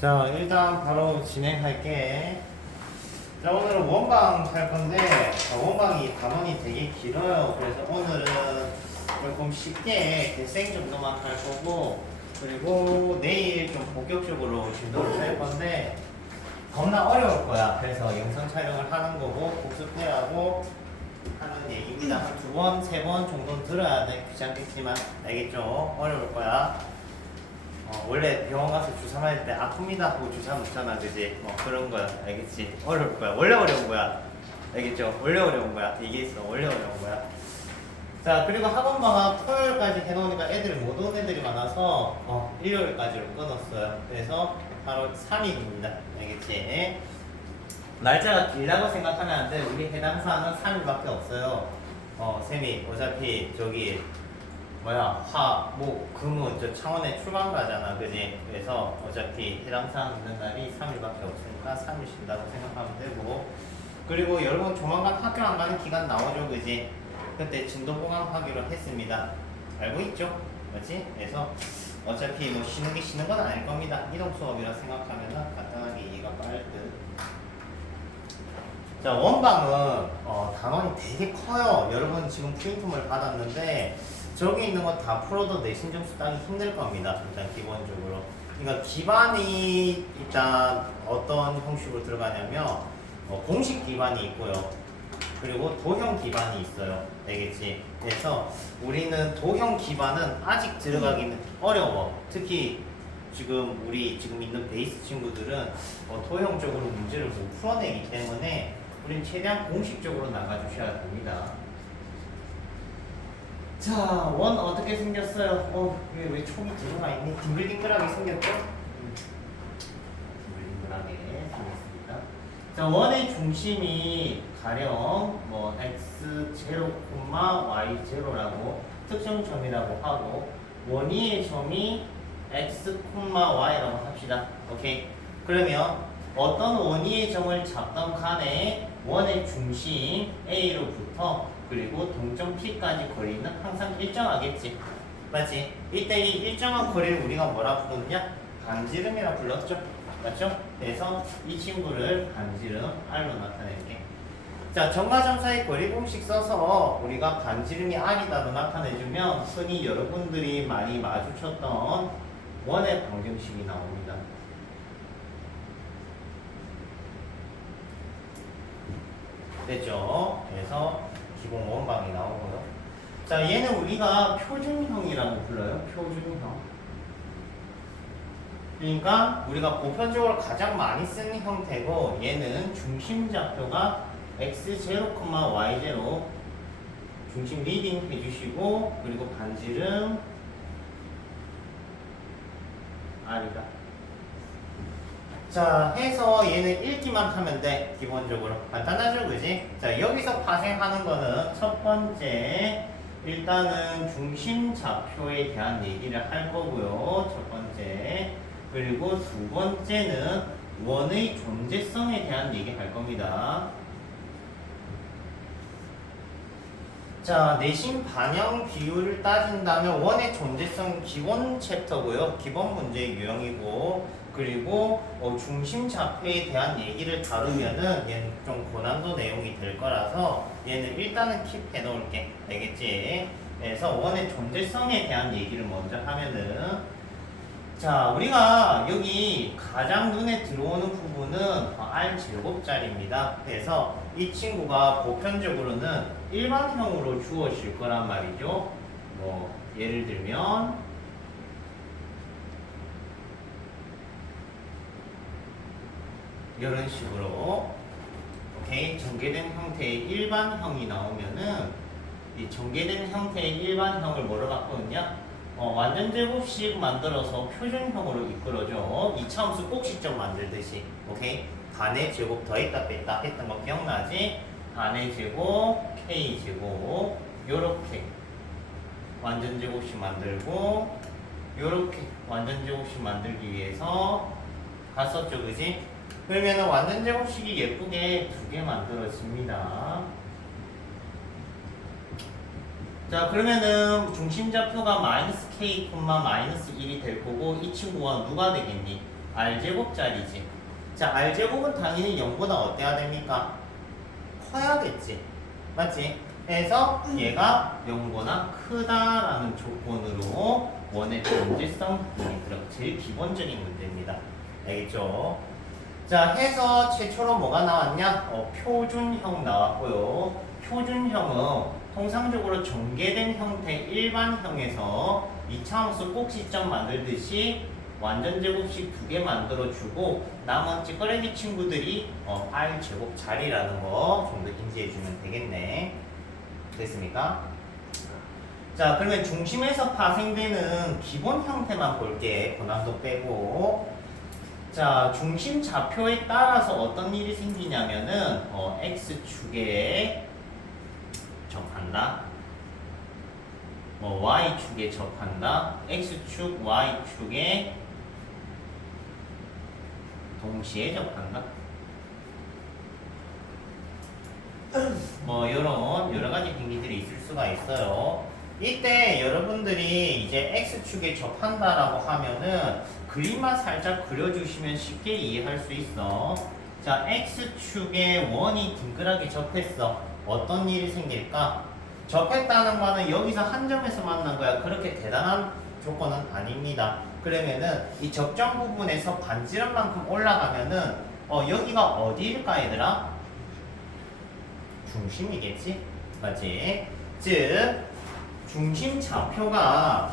자, 일단 바로 진행할게. 자, 오늘은 원방 할 건데, 원방이 단원이 되게 길어요. 그래서 오늘은 조금 쉽게 개생 정도만 할 거고, 그리고 내일 좀 본격적으로 진도를 할 건데, 겁나 어려울 거야. 그래서 영상 촬영을 하는 거고, 복습해야 하고 하는 얘기입니다. 한 두 번, 세 번 정도는 들어야 돼. 귀찮겠지만, 알겠죠? 어려울 거야. 원래 병원 가서 주사 맞을 때 아픕니다 하고 주사 놓잖아, 그지? 그런 거야, 알겠지? 어려울 거야. 원래 어려운 거야, 알겠죠? 원래 어려운 거야. 이게 있어, 원래 어려운 거야. 자, 그리고 학원방학 토요일까지 해놓으니까 애들이 못 온 애들이 많아서 일요일까지로 끊었어요. 그래서 바로 3일입니다, 알겠지? 날짜가 길다고 생각하면 안 돼. 우리 해당 사항은 3일밖에 없어요. 쌤이 어차피 저기 화, 목, 금은 저 창원에 출방 가잖아, 그지? 그래서 어차피 해당 사항 있는 날이 3일밖에 없으니까 3일 쉰다고 생각하면 되고, 그리고 여러분 조만간 학교 안 가는 기간 나오죠, 그지? 그때 진도보강 하기로 했습니다. 알고 있죠? 그렇지? 그래서 어차피 뭐 쉬는 게 쉬는 건 아닐 겁니다. 이동 수업이라 생각하면 간단하게 이해가 빠를 듯. 자, 원방은 단원이 되게 커요. 여러분 지금 프린트물 받았는데 저기 있는 거 다 풀어도 내신 점수 따기 힘들 겁니다. 일단 기본적으로. 그러니까 기반이 일단 어떤 형식으로 들어가냐면 공식 기반이 있고요. 그리고 도형 기반이 있어요. 알겠지? 그래서 우리는 도형 기반은 아직 들어가기는 어려워. 특히 지금 우리 지금 있는 베이스 친구들은 도형적으로 문제를 못 풀어내기 때문에 우리는 최대한 공식적으로 나가주셔야 됩니다. 자, 원 어떻게 생겼어요? 왜 촉이 들어가 있니? 딩글딩글하게 생겼죠? 딩글딩글하게 생겼습니다. 자, 원의 중심이 가령 x0, y0라고 특정점이라고 하고, 원위의 점이 x, y라고 합시다. 오케이? 그러면 어떤 원위의 점을 잡던 간에 원의 중심 A로부터 그리고 동점 P까지 거리는 항상 일정하겠지. 맞지? 이때 이 일정한 거리를 우리가 뭐라 부르느냐? 반지름이라 불렀죠? 맞죠? 그래서 이 친구를 반지름 R로 나타낼게. 자, 점과 점 사이 거리 공식 써서 우리가 반지름이 R이다로 나타내주면 흔히 여러분들이 많이 마주쳤던 원의 방정식이 나옵니다. 됐죠? 그래서 기본 원방이 나오고요. 자, 얘는 우리가 표준형이라고 불러요. 표준형. 그러니까 우리가 보편적으로 가장 많이 쓰는 형태고, 얘는 중심 좌표가 x0, y0 중심 리딩 해주시고, 그리고 반지름 R이다. 자, 해서 얘는 읽기만 하면 돼. 기본적으로 간단하죠, 그지? 자, 여기서 파생하는 거는 첫 번째, 일단은 중심 좌표에 대한 얘기를 할 거고요. 첫 번째. 그리고 두 번째는 원의 존재성에 대한 얘기 할 겁니다. 자, 내신 반영 비율을 따진다면 원의 존재성 기본 챕터고요. 기본 문제 유형이고, 그리고 중심 좌표에 대한 얘기를 다루면은 얘는 좀 고난도 내용이 될 거라서 얘는 일단은 킵해 놓을게. 알겠지? 그래서 원의 존재성에 대한 얘기를 먼저 하면은, 자, 우리가 여기 가장 눈에 들어오는 부분은 R제곱짜리입니다. 그래서 이 친구가 보편적으로는 일반형으로 주어질 거란 말이죠. 예를 들면 이런 식으로, 오케이, 전개된 형태의 일반형이 나오면은 이 전개된 형태의 일반형을 뭐로 바꾸느냐? 완전 제곱식 만들어서 표준형으로 이끌어줘. 이차함수 꼭지점 만들듯이. 오케이? 반의 제곱 더했다 뺐다 했던 거 기억나지? 반의 제곱, k 제곱, 요렇게 완전 제곱식 만들고, 요렇게 완전 제곱식 만들기 위해서 갔었죠, 그지? 그러면은 완전 제곱식이 예쁘게 두 개 만들어집니다. 자, 그러면은 중심 좌표가 -k, -1이 될 거고, 이 친구가 누가 되겠니? r제곱짜리지. 자, r제곱은 당연히 0보다 어때야 됩니까? 커야겠지. 맞지? 그래서 얘가 0보다 크다라는 조건으로 원의 존재성 부분이 들어가. 제일 기본적인 문제입니다. 알겠죠? 자, 해서 최초로 뭐가 나왔냐? 표준형 나왔고요. 표준형은 통상적으로 전개된 형태 일반형에서 이차함수 꼭지점 만들듯이 완전 제곱식 2개 만들어주고 남은 찌꺼레기 친구들이 r제곱 자리라는 거 좀 더 인지해주면 되겠네. 됐습니까? 자, 그러면 중심에서 파생되는 기본 형태만 볼게. 고난도 빼고. 자, 중심 좌표에 따라서 어떤 일이 생기냐면은 x축에 접한다. y축에 접한다. x축, y축에 동시에 접한다. 이런 여러 가지 행위들이 있을 수가 있어요. 이때 여러분들이 이제 x축에 접한다라고 하면은 그림만 살짝 그려주시면 쉽게 이해할 수 있어. 자, x축에 원이 둥그랗게 접했어. 어떤 일이 생길까? 접했다는 거는 여기서 한 점에서 만난 거야. 그렇게 대단한 조건은 아닙니다. 그러면은 이 접점 부분에서 반지름만큼 올라가면은 여기가 어디일까 얘들아? 중심이겠지? 맞지? 즉 중심 좌표가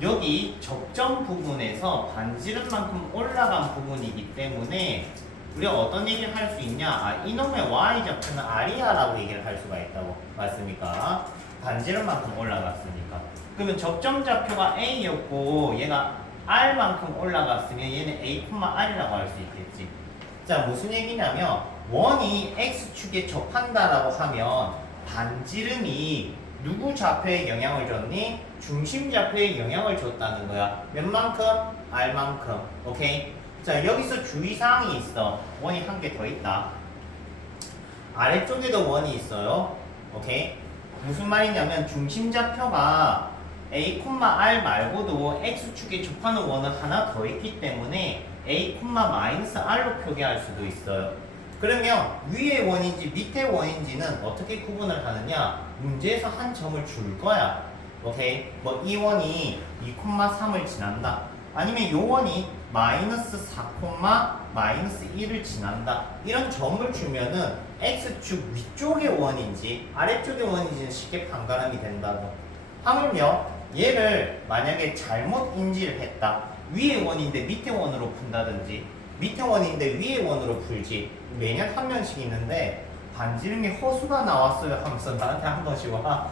여기 접점 부분에서 반지름만큼 올라간 부분이기 때문에 우리가 어떤 얘기를 할 수 있냐? 이놈의 y좌표는 r이야라고 얘기를 할 수가 있다고. 맞습니까? 반지름만큼 올라갔으니까. 그러면 접점 좌표가 a였고 얘가 r만큼 올라갔으면 얘는 a, r이라고 할 수 있겠지. 자, 무슨 얘기냐면 원이 x축에 접한다라고 하면 반지름이 누구 좌표에 영향을 줬니? 중심 좌표에 영향을 줬다는 거야. 몇 만큼? r만큼. 오케이? 자, 여기서 주의사항이 있어. 원이 한 개 더 있다. 아래쪽에도 원이 있어요. 오케이? 무슨 말이냐면 중심 좌표가 a, r 말고도 x축에 접하는 원은 하나 더 있기 때문에 a, -r로 표기할 수도 있어요. 그러면 위의 원인지 밑의 원인지는 어떻게 구분을 하느냐? 문제에서 한 점을 줄 거야. 오케이? 이 원이 2,3을 지난다. 아니면 요 원이 -4, -1을 지난다. 이런 점을 주면은 x축 위쪽의 원인지 아래쪽의 원인지는 쉽게 판가름이 된다고. 하물며 얘를 만약에 잘못 인지를 했다. 위의 원인데 밑의 원으로 푼다든지 밑에 원인데 위에 원으로 풀지. 매년 한 명씩 있는데 반지름이 허수가 나왔어요 하면서 나한테 한 번씩 와.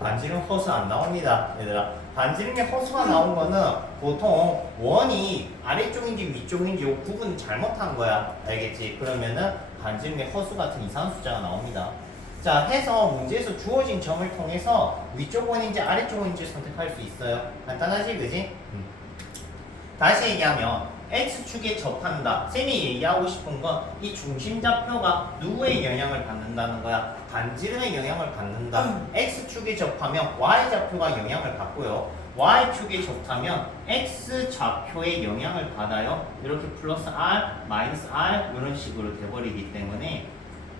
반지름 허수 안 나옵니다 얘들아. 반지름이 허수가 나온 거는 보통 원이 아래쪽인지 위쪽인지 요 구분 잘못한 거야. 알겠지? 그러면은 반지름이 허수 같은 이상한 숫자가 나옵니다. 자, 해서 문제에서 주어진 점을 통해서 위쪽 원인지 아래쪽 원인지 선택할 수 있어요. 간단하지, 그지? 다시 얘기하면 x축에 접한다. 쌤이 얘기하고 싶은 건 이 중심 좌표가 누구의 영향을 받는다는 거야? 반지름의 영향을 받는다. x축에 접하면 y좌표가 영향을 받고요. y축에 접하면 x좌표의 영향을 받아요. 이렇게 플러스 r, 마이너스 r 이런 식으로 돼버리기 때문에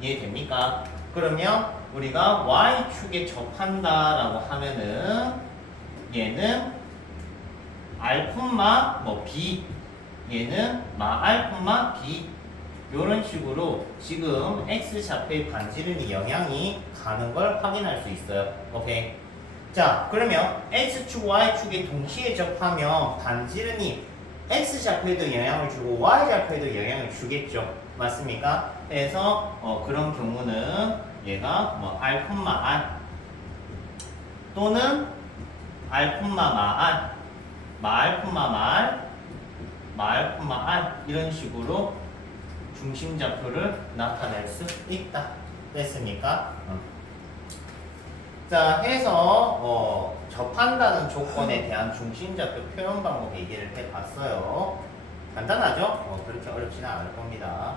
이해됩니까? 그러면 우리가 y축에 접한다라고 하면은 얘는 r, b 얘는 r, b 이런 식으로 지금 x좌표의 반지름이 영향이 가는 걸 확인할 수 있어요. 오케이. 자, 그러면 x축, y축에 동시에 접하면 반지름이 x좌표에도 영향을 주고 y좌표에도 영향을 주겠죠. 맞습니까? 그래서 그런 경우는 얘가 r, r 또는 r, r 이런 식으로 중심좌표를 나타낼 수 있다. 됐습니까? 자, 해서 접한다는 조건에 대한 중심좌표 표현 방법 얘기를 해봤어요. 간단하죠? 그렇게 어렵지는 않을 겁니다.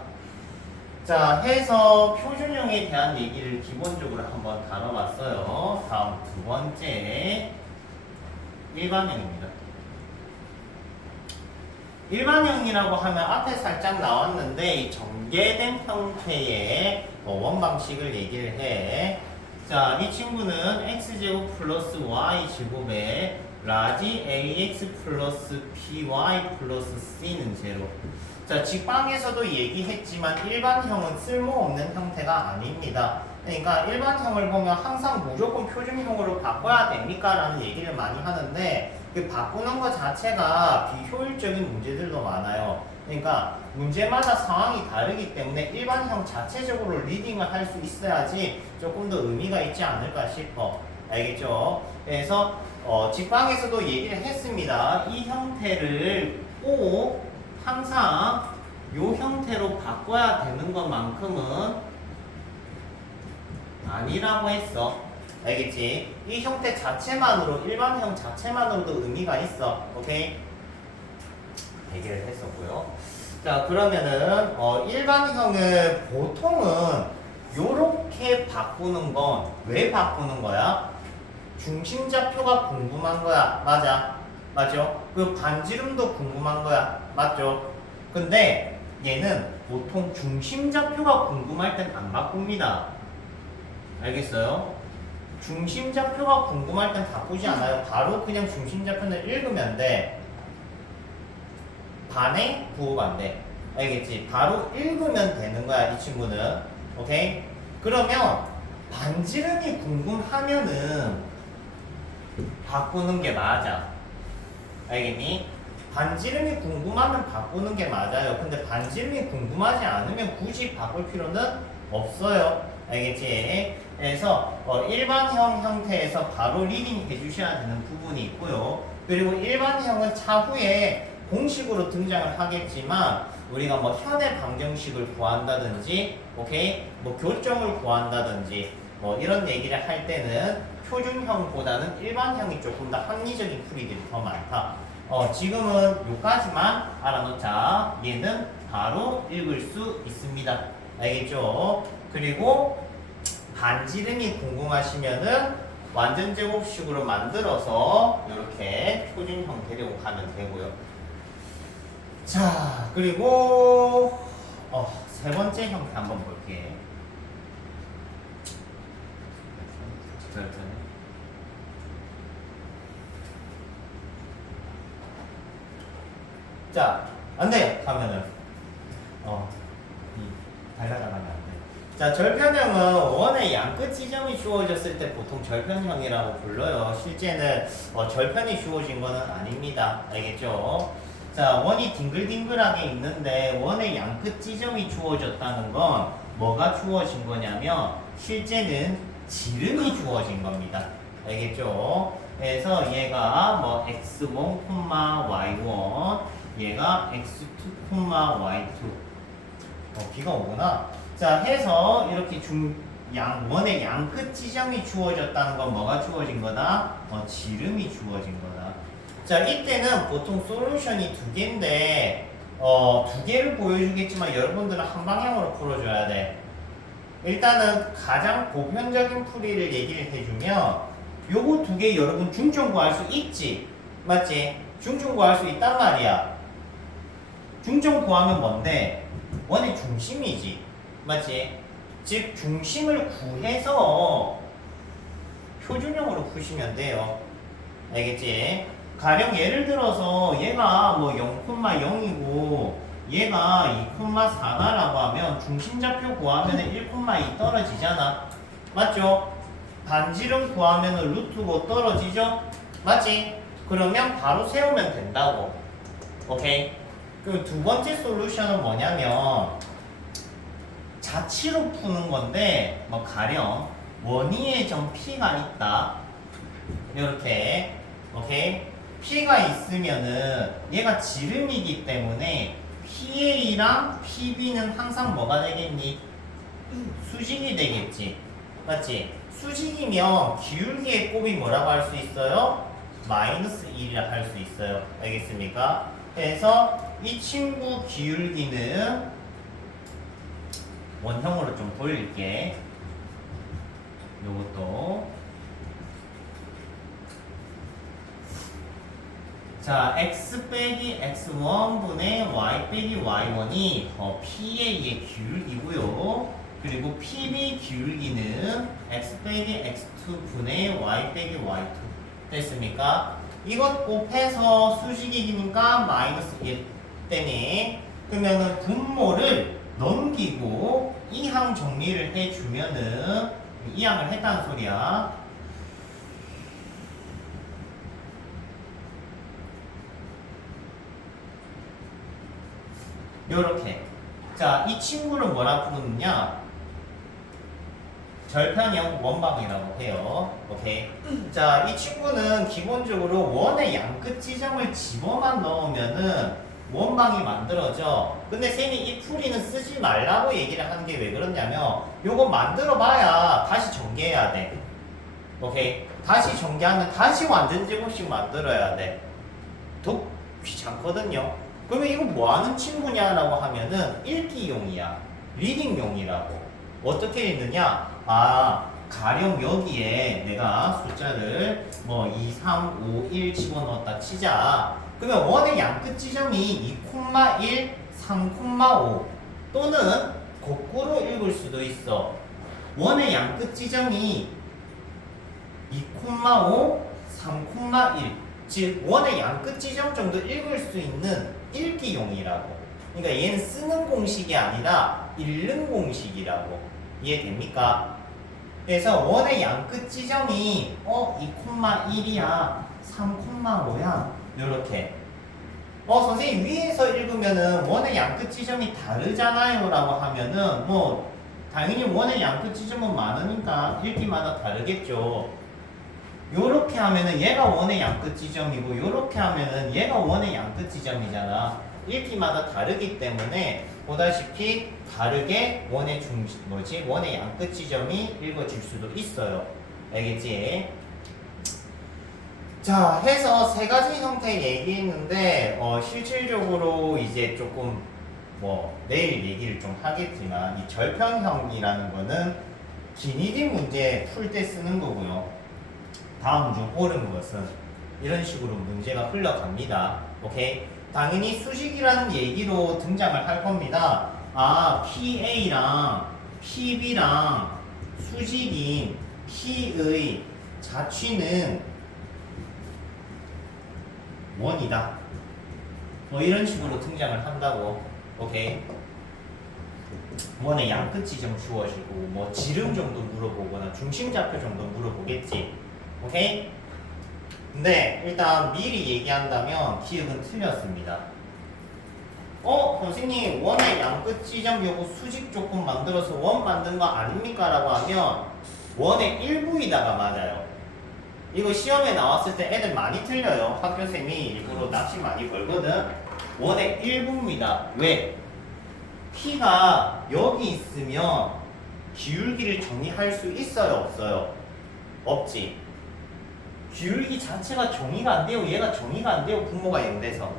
자, 해서 표준형에 대한 얘기를 기본적으로 한번 다뤄봤어요. 다음 두 번째 일반형입니다. 일반형이라고 하면 앞에 살짝 나왔는데 이 전개된 형태의 원방식을 얘기를 해. 자, 이 친구는 x제곱 플러스 y제곱에 라지 ax 플러스 by 플러스 c는 제로. 자, 직방에서도 얘기했지만 일반형은 쓸모없는 형태가 아닙니다. 그러니까 일반형을 보면 항상 무조건 표준형으로 바꿔야 됩니까? 라는 얘기를 많이 하는데 그 바꾸는 것 자체가 비효율적인 문제들도 많아요. 그러니까 문제마다 상황이 다르기 때문에 일반형 자체적으로 리딩을 할 수 있어야지 조금 더 의미가 있지 않을까 싶어. 알겠죠? 그래서 직방에서도 얘기를 했습니다. 이 형태를 꼭 항상 이 형태로 바꿔야 되는 것만큼은 아니라고 했어. 알겠지? 이 형태 자체만으로, 일반형 자체만으로도 의미가 있어. 오케이? 얘기를 했었고요. 자, 그러면은 일반형을 보통은 요렇게 바꾸는 건 왜 바꾸는 거야? 중심좌표가 궁금한 거야. 맞아. 맞죠? 그 반지름도 궁금한 거야. 맞죠? 근데 얘는 보통 중심좌표가 궁금할 땐 안 바꿉니다. 알겠어요? 중심좌표가 궁금할 땐 바꾸지 않아요. 바로 그냥 중심좌표는 읽으면 돼. 반에 부호반대. 알겠지? 바로 읽으면 되는 거야, 이 친구는. 오케이? 그러면 반지름이 궁금하면은 바꾸는 게 맞아. 알겠니? 반지름이 궁금하면 바꾸는 게 맞아요. 근데 반지름이 궁금하지 않으면 굳이 바꿀 필요는 없어요. 알겠지? 그래서 일반형 형태에서 바로 리딩 해주셔야 되는 부분이 있고요. 그리고 일반형은 차후에 공식으로 등장을 하겠지만 우리가 뭐 현의 방정식을 구한다든지, 오케이? 뭐 교점을 구한다든지 뭐 이런 얘기를 할 때는 표준형보다는 일반형이 조금 더 합리적인 풀이들이 더 많다. 지금은 요까지만 알아놓자. 얘는 바로 읽을 수 있습니다. 알겠죠? 그리고 반지름이 궁금하시면은 완전 제곱식으로 만들어서 이렇게 표준 형태로 가면 되고요. 자, 그리고 세 번째 형태 한번 볼게. 자, 안 돼! 하면은 달라가면 안 돼. 자, 절편형은 원의 양끝 지점이 주어졌을 때 보통 절편형이라고 불러요. 실제는 절편이 주어진 거는 아닙니다. 알겠죠? 자, 원이 딩글딩글하게 있는데 원의 양끝 지점이 주어졌다는 건 뭐가 주어진 거냐면 실제는 지름이 주어진 겁니다. 알겠죠? 그래서 얘가 뭐 x1, y1, 얘가 x2, y2. 비가 오구나. 자, 해서 이렇게 원의 양끝 지점이 주어졌다는 건 뭐가 주어진 거다? 지름이 주어진 거다. 자, 이때는 보통 솔루션이 두 개인데 두 개를 보여주겠지만 여러분들은 한 방향으로 풀어줘야 돼. 일단은 가장 보편적인 풀이를 얘기를 해주면 요거 두 개 여러분 중점 구할 수 있지? 맞지? 중점 구할 수 있단 말이야. 중점 구하면 뭔데? 원의 중심이지. 맞지? 즉 중심을 구해서 표준형으로 푸시면 돼요. 알겠지? 가령 예를 들어서 얘가 뭐 0,0이고 얘가 2,4다라고 하면 중심좌표 구하면 1,2 떨어지잖아. 맞죠? 반지름 구하면 루트고 떨어지죠? 맞지? 그러면 바로 세우면 된다고. 오케이? 그리고 두 번째 솔루션은 뭐냐면 자치로 푸는 건데 뭐 가령 원위의 점 P가 있다. 이렇게. 오케이? P가 있으면은 얘가 지름이기 때문에 PA랑 PB는 항상 뭐가 되겠니? 수직이 되겠지. 맞지? 수직이면 기울기의 곱이 뭐라고 할 수 있어요? 마이너스 1이라 할 수 있어요. 알겠습니까? 그래서 이 친구 기울기는 원형으로 좀 돌릴게. 요것도. 자, x 빼기 x1분의 y 빼기 y1이 PA의 기울기고요. 그리고 PB 기울기는 x 빼기 x2분의 y 빼기 y2 됐습니까? 이것 곱해서 수직이니까 마이너스 1 때문에 그러면은 분모를 넘기고 이항 정리를 해주면은 이항을 했다는 소리야. 요렇게. 자, 이 친구를 뭐라 부르느냐? 절편형 원방이라고 해요. 오케이. 자, 이 친구는 기본적으로 원의 양끝 지점을 집어만 넣으면은 원방이 만들어져. 근데 쌤이 이 풀이는 쓰지 말라고 얘기를 하는 게 왜 그러냐면 요거 만들어 봐야 다시 전개해야 돼. 오케이. 다시 전개하면 다시 완전 제곱식 만들어야 돼. 더 귀찮거든요. 그러면 이거 뭐 하는 친구냐라고 하면은 읽기용이야. 리딩용이라고. 어떻게 읽느냐? 아, 가령 여기에 내가 숫자를 뭐 2, 3, 5, 1 집어넣었다 치자. 그러면 원의 양끝 지점이 2,1, 3,5 또는 거꾸로 읽을 수도 있어. 원의 양끝 지점이 2,5, 3,1 즉 원의 양끝 지점 정도 읽을 수 있는 읽기용이라고. 그러니까 얘는 쓰는 공식이 아니라 읽는 공식이라고. 이해됩니까? 그래서 원의 양끝 지점이 2,1이야 3,5야 요렇게. 선생님 위에서 읽으면은 원의 양끝 지점이 다르잖아요 라고 하면은 뭐 당연히 원의 양끝 지점은 많으니까 읽기마다 다르겠죠. 요렇게 하면은 얘가 원의 양끝 지점이고 요렇게 하면은 얘가 원의 양끝 지점이잖아. 읽기마다 다르기 때문에 보다시피 다르게 원의 원의 양끝 지점이 읽어질 수도 있어요. 알겠지? 자, 해서 세 가지 형태 얘기했는데 실질적으로 이제 조금 뭐 내일 얘기를 좀 하겠지만 이 절편형이라는 거는 기니디 문제 풀 때 쓰는 거고요. 다음 중 옳은 것은 이런 식으로 문제가 흘러갑니다. 오케이? 당연히 수식이라는 얘기로 등장을 할 겁니다. 아, PA랑 PB랑 수직인 P의 자취는 원이다. 뭐 이런 식으로 등장을 한다고. 오케이? 원의 양끝 지점 주어지고 뭐 지름 정도 물어보거나 중심좌표 정도 물어보겠지. 오케이? 근데 일단 미리 얘기한다면 기억은 틀렸습니다. 선생님 원의 양끝 지점 요거 수직 조건 만들어서 원 만든 거 아닙니까? 라고 하면 원의 일부이다가 맞아요. 이거 시험에 나왔을 때 애들 많이 틀려요. 학교쌤이 일부러 낚시 많이 걸거든. 원의 일부입니다. 왜? P가 여기 있으면 기울기를 정의할 수 있어요? 없어요? 없지. 기울기 자체가 정의가 안 돼요. 얘가 정의가 안 돼요. 분모가 0돼서.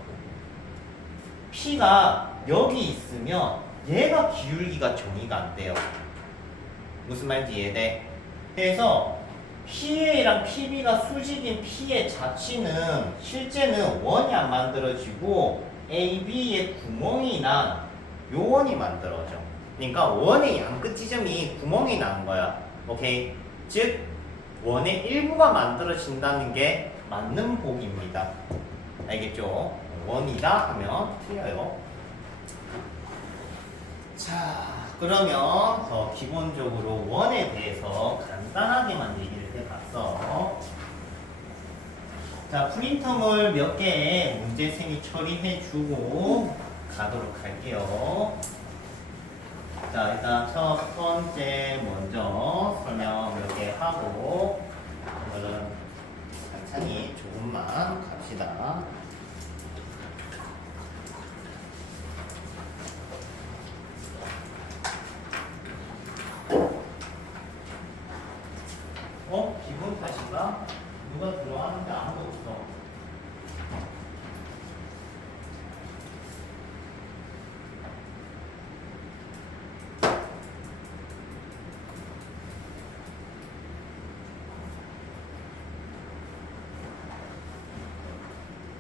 P가 여기 있으면 얘가 기울기가 정의가 안 돼요. 무슨 말인지 이해돼? 그래서 PA랑 PB가 수직인 P의 자취는 실제는 원이 안 만들어지고 AB의 구멍이 난 요원이 만들어져. 그러니까 원의 양끝 지점이 구멍이 난 거야. 오케이? 즉 원의 일부가 만들어진다는 게 맞는 복입니다. 알겠죠? 원이다 하면 틀려요. 자, 그러면 기본적으로 원에 대해서 간단하게만 얘기를 해봤어. 자, 프린터물 몇 개 문제생이 처리해주고 가도록 할게요. 자, 일단 첫 번째 먼저 설명 몇 개 하고 오늘은 천천히 조금만 갑시다. 기분 탓인가? 누가 들어왔는데 아무도 없어.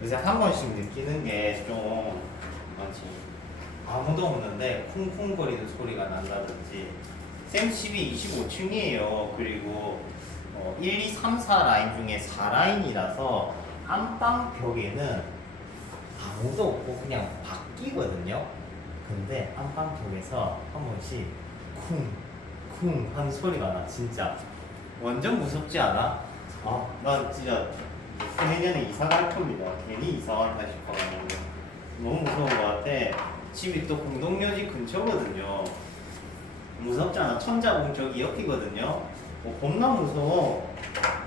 요새 한 번씩 느끼는 게 좀 뭐지 아무도 없는데 쿵쿵거리는 소리가 난다든지 쌤 집이 25층이에요. 그리고 1, 2, 3, 4 라인 중에 4라인이라서 안방 벽에는 아무도 없고 그냥 바뀌거든요. 근데 안방 벽에서 한 번씩 쿵쿵 하는 소리가 나. 진짜 완전 무섭지 않아? 나 진짜 내년에 이사 갈 겁니다. 괜히 이사 갈까 싶어가지고 너무 무서운 것 같아. 집이 또 공동묘지 근처거든요. 무섭잖아. 천자봉 저기 옆이거든요. 겁나 무서워.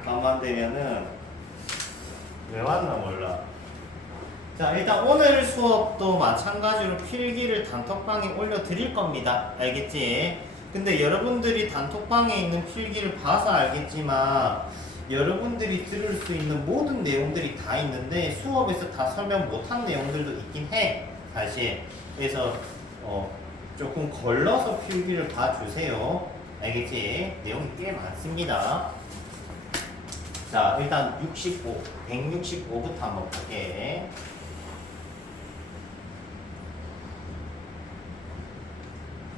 밤만 되면은 왜 왔나 몰라. 자, 일단 오늘 수업도 마찬가지로 필기를 단톡방에 올려드릴 겁니다. 알겠지? 근데 여러분들이 단톡방에 있는 필기를 봐서 알겠지만 여러분들이 들을 수 있는 모든 내용들이 다 있는데 수업에서 다 설명 못한 내용들도 있긴 해. 사실. 그래서 조금 걸러서 필기를 봐주세요. 알겠지? 내용이 꽤 많습니다. 자, 일단 165부터 한번 볼게.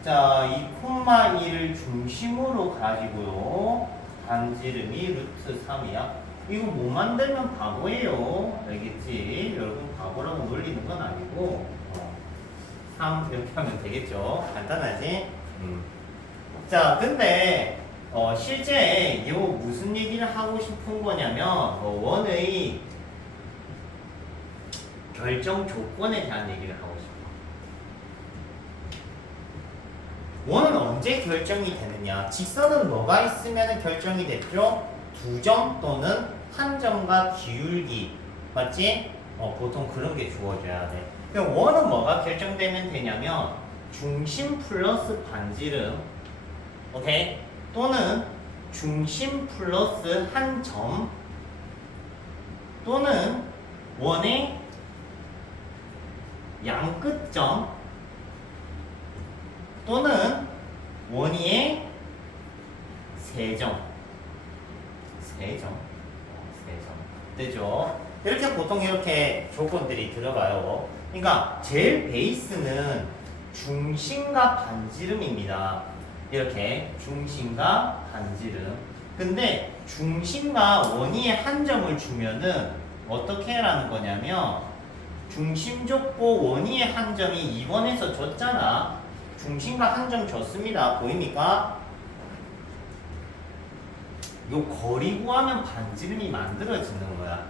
자, 이 콤마 1을 중심으로 가지고요. 반지름이 루트 3이야. 이거 뭐 만들면 바보예요. 알겠지? 여러분 바보라고 놀리는 건 아니고 3 이렇게 하면 되겠죠. 간단하지? 자, 근데 실제 요 무슨 얘기를 하고 싶은 거냐면 원의 결정 조건에 대한 얘기를 하고 싶어. 원은 언제 결정이 되느냐? 직선은 뭐가 있으면 결정이 됐죠? 2점 또는 1점과 기울기. 맞지? 보통 그런 게 주어져야 돼. 그럼 원은 뭐가 결정되면 되냐면 중심 플러스 반지름, 오케이? 또는 중심 플러스 1점 또는 원의 양끝점 또는 원위의 세점 되죠? 이렇게 보통 이렇게 조건들이 들어가요. 그러니까 제일 베이스는 중심과 반지름입니다. 이렇게 중심과 반지름. 근데 중심과 원위의 한 점을 주면은 어떻게 하라는 거냐면 중심 줬고 원위의 한 점이 2번에서 줬잖아. 중심과 한 점 줬습니다. 보입니까? 요 거리 구하면 반지름이 만들어지는 거야.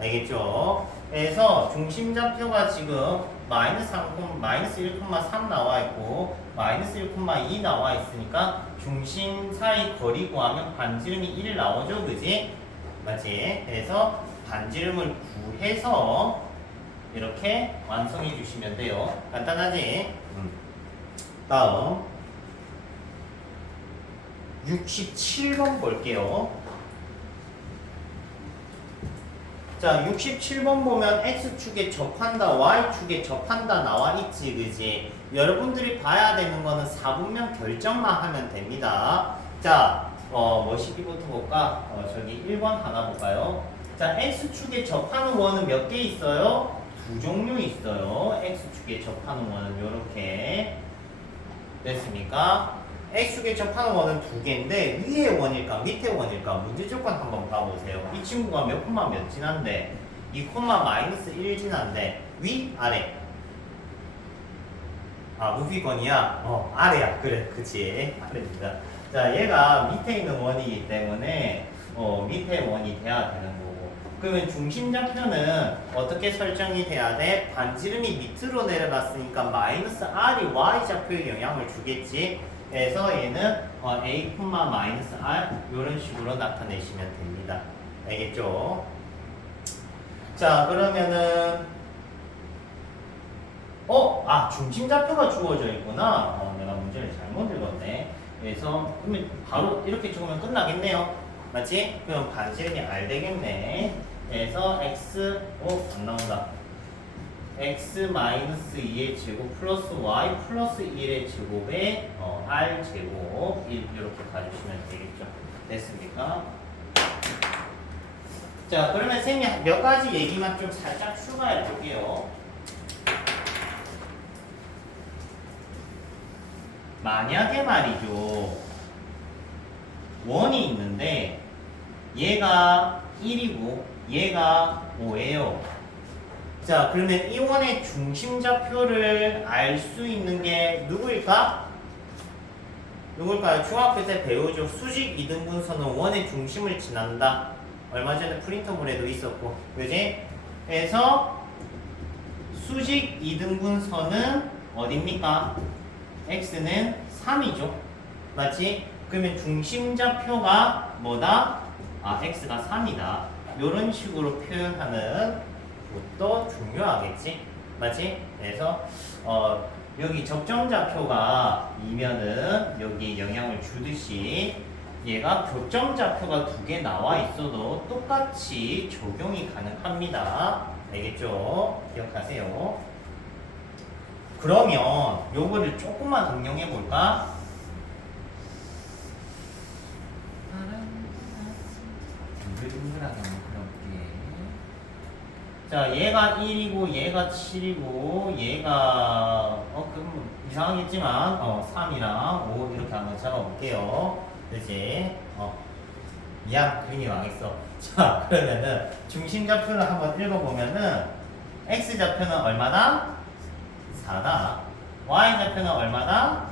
알겠죠? 그래서 중심 좌표가 지금 마이너스 1,3 나와 있고 마이너스 1,2 나와 있으니까 중심 사이 거리 구하면 반지름이 1 나오죠, 그지? 맞지? 그래서 반지름을 구해서 이렇게 완성해 주시면 돼요. 간단하지? 다음 67번 볼게요. 자, 67번 보면 X축에 접한다, Y축에 접한다 나와 있지, 그지? 여러분들이 봐야 되는 거는 4분면 결정만 하면 됩니다. 자, 뭐 시기부터 볼까? 저기 1번 하나 볼까요? 자, X축에 접하는 원은 몇 개 있어요? 2종류 있어요. X축에 접하는 원은 요렇게 됐습니까? X축에 접하는 원은 2개인데 위에 원일까 밑에 원일까 문제 조건 한번 봐보세요. 이 친구가 몇 콤마 몇 지난데 2 콤마 마이너스 1 지난데 위 아래. 무비건이야? 아래야. 그래, 그치, 아래입니다. 자, 얘가 밑에 있는 원이기 때문에 밑에 원이 돼야 되는 거고. 그러면 중심 좌표는 어떻게 설정이 돼야 돼? 반지름이 밑으로 내려갔으니까 마이너스 R이 Y 좌표에 영향을 주겠지. 그래서 얘는 A, 마이너스 R 이런 식으로 나타내시면 됩니다. 알겠죠? 자, 그러면은 중심 좌표가 주어져 있구나. 내가 문제를 잘못 읽었네. 그래서 그러면 바로 이렇게 적으면 끝나겠네요. 맞지? 그럼 반지름이 R 되겠네. 그래서 X 안 나온다. X 마이너스 2의 제곱 플러스 Y 플러스 1의 제곱에 R 제곱 1 이렇게 가주시면 되겠죠. 됐습니까? 자, 그러면 쌤이 몇 가지 얘기만 좀 살짝 추가해 볼게요. 만약에 말이죠. 원이 있는데 얘가 1이고 얘가 5예요. 자, 그러면 이 원의 중심좌표를 알 수 있는 게 누구일까? 누굴까요? 중학교 때 배우죠. 수직 이등분선은 원의 중심을 지난다. 얼마 전에 프린터물에도 있었고, 그지? 그래서 수직 이등분선은 어딥니까? x는 3이죠. 맞지? 그러면 중심좌표가 뭐다? 아, x가 3이다. 이런 식으로 표현하는 것도 중요하겠지? 맞지? 그래서 여기 적정좌표가 2면은 여기 영향을 주듯이 얘가 교점좌표가 2개 나와 있어도 똑같이 적용이 가능합니다. 알겠죠? 기억하세요. 그러면 요거를 조금만 응용해 볼까? 둥글둥글하게 한번 그려볼게. 자, 얘가 1이고 얘가 7이고 얘가 그럼 이상하겠지만 3이랑 5 이렇게 한번 잡아볼게요. 그치? 미안, 그림이 망했어. 자, 그러면은 중심좌표를 한번 읽어보면은 x좌표는 얼마다? 4다. y좌표는 얼마다?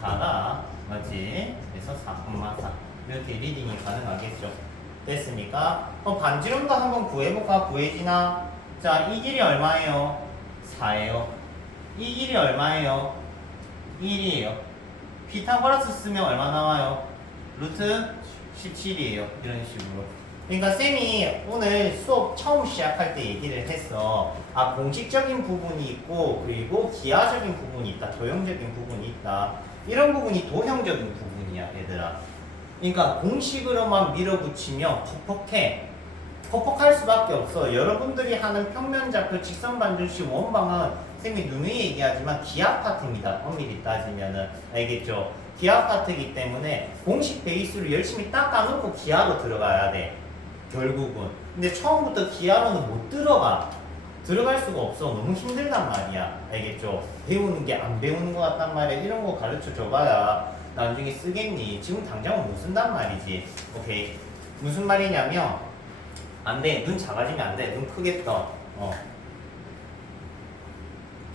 4다. 맞지? 그래서 4,4 이렇게 리딩이 가능하겠죠. 됐습니까? 반지름도 한번 구해볼까? 구해지나? 자, 이 길이 얼마예요? 4예요. 이 길이 얼마예요? 1이에요. 피타고라스 쓰면 얼마 나와요? 루트 17이에요. 이런 식으로. 그러니까 쌤이 오늘 수업 처음 시작할 때 얘기를 했어. 아, 공식적인 부분이 있고 그리고 기하적인 부분이 있다. 도형적인 부분이 있다. 이런 부분이 도형적인 부분이야, 얘들아. 그러니까 공식으로만 밀어붙이면 퍽퍽할 수밖에 없어. 여러분들이 하는 평면좌표, 직선반전식, 원방은 쌤이 누누이 얘기하지만 기하 파트입니다. 엄밀히 따지면은. 알겠죠? 기하 파트이기 때문에 공식 베이스로 열심히 닦아놓고 기하로 들어가야 돼. 결국은. 근데 처음부터 기하로는 못 들어갈 수가 없어. 너무 힘들단 말이야. 알겠죠? 배우는 게 안 배우는 것 같단 말이야. 이런 거 가르쳐 줘봐야 나중에 쓰겠니? 지금 당장은 못 쓴단 말이지. 오케이. 무슨 말이냐면 안 돼. 눈 작아지면 안 돼. 눈 크게 떠.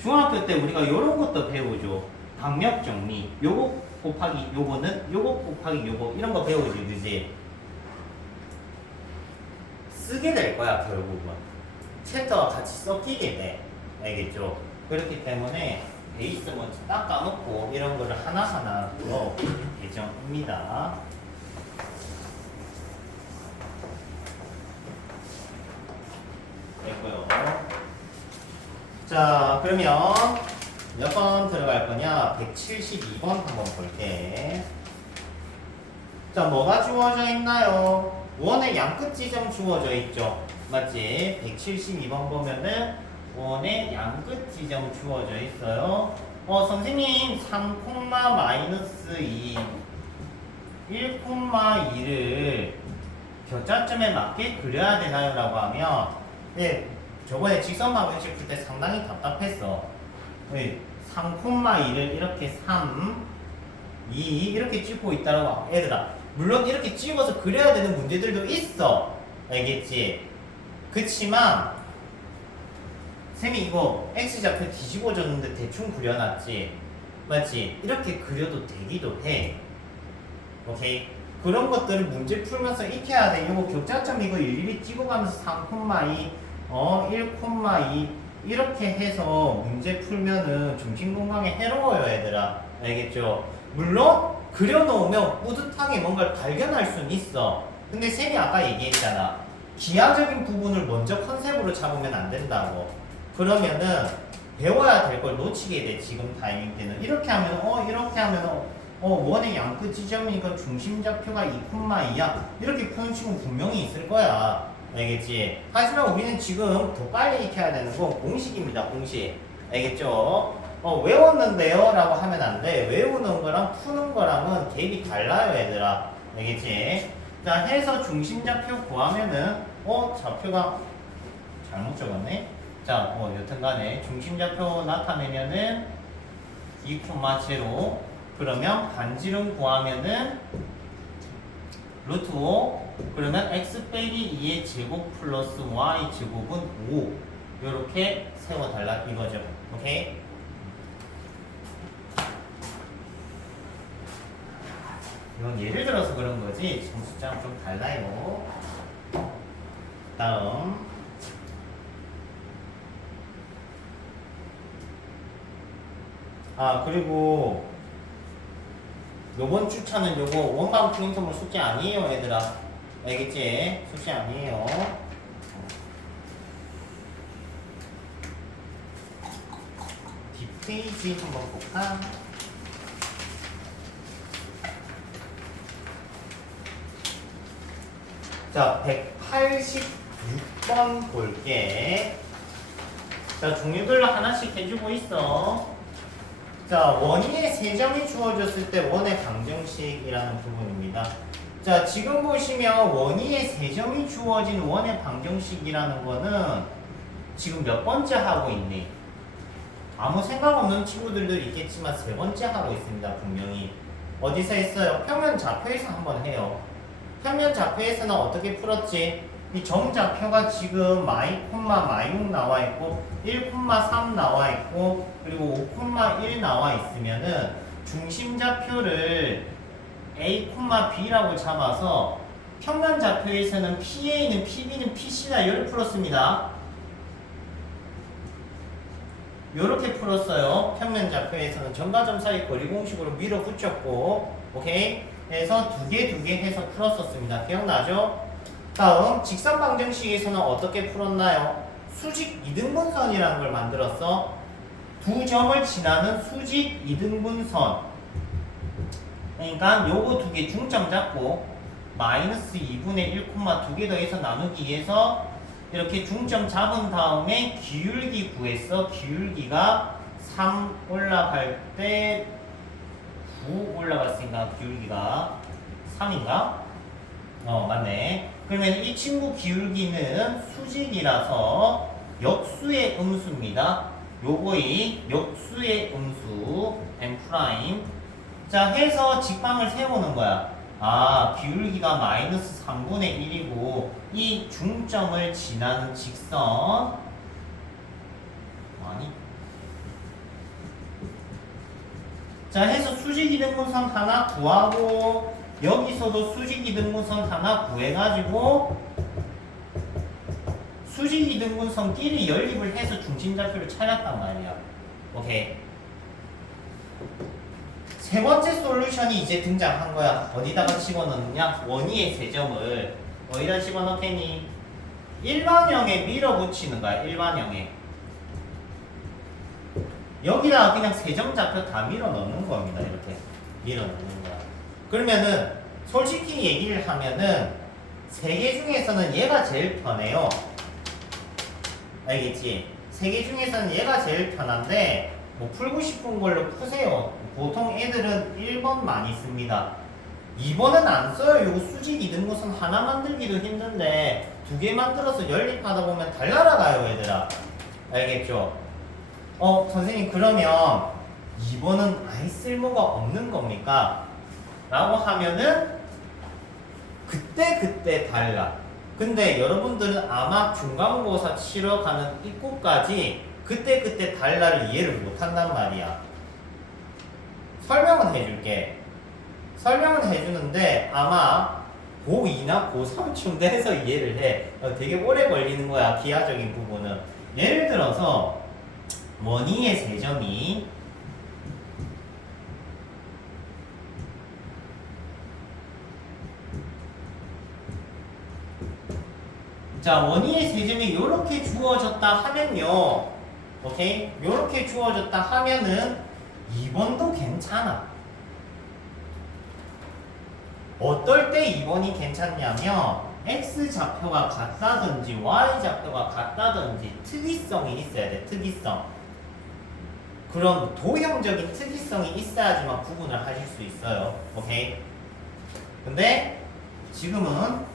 중학교 때 우리가 요런 것도 배우죠. 방역 정리. 요거 곱하기 요거는 요거 곱하기 요거 이런 거 배우지. 그지? 쓰게 될 거야, 결국은. 챕터가 같이 섞이게 돼. 알겠죠? 그렇기 때문에 베이스 먼저 닦아놓고 이런 거를 하나하나 볼 예정입니다. 됐고요. 자, 그러면 몇 번 들어갈 거냐? 172번 한번 볼게. 자, 뭐가 주어져 있나요? 원의 양끝 지점 주어져 있죠. 맞지? 172번 보면은 원의 양끝 지점 주어져 있어요. 선생님 3,-2 1,2를 교차점에 맞게 그려야 되나요? 라고 하면 네, 저번에 직선방정식 풀 때 상당히 답답했어. 3,2를 이렇게 3, 2 이렇게 찍고 있다라고 얘들아. 물론 이렇게 찍어서 그려야 되는 문제들도 있어. 알겠지? 그치만 쌤이 이거 x좌표 뒤집어졌는데 대충 그려놨지. 맞지? 이렇게 그려도 되기도 해. 오케이? 그런 것들을 문제 풀면서 익혀야 돼. 이거 교차점 이거 일일이 찍어가면서 3,2 1,2 이렇게 해서 문제 풀면은 중심건강에 해로워요, 얘들아. 알겠죠? 물론 그려놓으면 뿌듯하게 뭔가를 발견할 수는 있어. 근데 쌤이 아까 얘기했잖아. 기하적인 부분을 먼저 컨셉으로 잡으면 안 된다고. 그러면은 배워야 될 걸 놓치게 돼. 지금 타이밍 때는 이렇게 하면 이렇게 하면 원의 양끝 지점이니까 중심좌표가 2,2야 이렇게 표현식은 분명히 있을 거야. 알겠지? 하지만 우리는 지금 더 빨리 익혀야 되는 건 공식입니다. 공식. 알겠죠? 외웠는데요? 라고 하면 안 돼. 외우는 거랑 푸는 거랑은 갭이 달라요, 얘들아. 알겠지? 자, 해서 중심좌표 구하면은 좌표가 잘못 적었네. 자, 여튼간에 중심좌표 나타내면은 2,0 그러면 반지름 구하면은 루트 5 그러면 x 빼기 2의 제곱 플러스 y 제곱은 5 요렇게 세워달라 이거죠. 오케이? 이건 예를 들어서 그런 거지 점수장 좀 달라요. 다음 그리고 요번 주차는 요거 원방 프린터물 숙제 아니에요 얘들아. 알겠지? 숙제 아니에요. 뒷페이지 한번 볼까? 자, 186번 볼게. 자, 종류별로 하나씩 해주고 있어. 자, 원위의 세점이 주어졌을 때 원의 방정식이라는 부분입니다. 자, 지금 보시면 원위의 세점이 주어진 원의 방정식이라는 거는 지금 몇 번째 하고 있니? 아무 생각 없는 친구들도 있겠지만 세 번째 하고 있습니다. 분명히. 어디서 했어요? 평면 좌표에서 한번 해요. 평면 좌표에서는 어떻게 풀었지? 이 정좌표가 지금 마이,6 나와 있고 1,3 나와 있고 그리고 5,1 나와 있으면은 중심좌표를 A, B라고 잡아서 평면 좌표에서는 PA는 PB는 PC다 이렇게 풀었습니다. 이렇게 풀었어요. 평면 좌표에서는 점과 점 사이 거리 공식으로 밀어붙였고 오케이? 그래서 두 개 해서 풀었었습니다. 기억나죠? 다음 직선 방정식에서는 어떻게 풀었나요? 수직 이등분선이라는 걸 만들었어. 두 점을 지나는 수직 이등분선. 그러니까 요거 두 개 중점 잡고 마이너스 2분의 1, 2개 더해서 나누기에서 이렇게 중점 잡은 다음에 기울기 구했어. 기울기가 3 올라갈 때 9 올라갔으니까 기울기가 3인가? 맞네. 그러면 이 친구 기울기는 수직이라서 역수의 음수입니다. 요거의 역수의 음수 M'. 자, 해서 직방을 세우는 거야. 기울기가 마이너스 3분의 1이고 이 중점을 지나는 직선 자, 해서 수직이등분선 하나 구하고 여기서도 수직이등분선 하나 구해가지고 수직이등분선끼리 연립을 해서 중심좌표를 찾았단 말이야. 오케이. 세 번째 솔루션이 이제 등장한 거야. 어디다가 집어넣느냐? 원위의 세점을 어디다 집어넣겠니? 일반형에 밀어붙이는 거야. 일반형에. 여기다가 그냥 세점좌표 다 밀어넣는 겁니다. 이렇게 밀어넣는 거야. 그러면은 솔직히 얘기를 하면은 세 개 중에서는 얘가 제일 편해요. 알겠지? 세 개 중에서는 얘가 제일 편한데 뭐 풀고 싶은 걸로 푸세요. 보통 애들은 1번 많이 씁니다. 2번은 안 써요. 요 수직 이등분선 하나 만들기도 힘든데 두 개 만들어서 연립하다 보면 달 날아가요, 얘들아. 알겠죠? 선생님 그러면 2번은 아예 쓸모가 없는 겁니까? 라고 하면은 그때 달라. 근데 여러분들은 아마 중간고사 치러 가는 입구까지 그때 달라를 이해를 못한단 말이야. 설명은 해줄게. 설명은 해주는데 아마 고2나 고3쯤 돼서 이해를 해. 되게 오래 걸리는 거야, 기하적인 부분은. 예를 들어서 원위의 세점이 자, 원위의 세점이 이렇게 주어졌다 하면요. 오케이? 이렇게 주어졌다 하면은 2번도 괜찮아. 어떨 때 2번이 괜찮냐면 X좌표가 같다든지 Y좌표가 같다든지 특이성이 있어야 돼. 특이성. 그런 도형적인 특이성이 있어야지만 구분을 하실 수 있어요. 오케이? 근데 지금은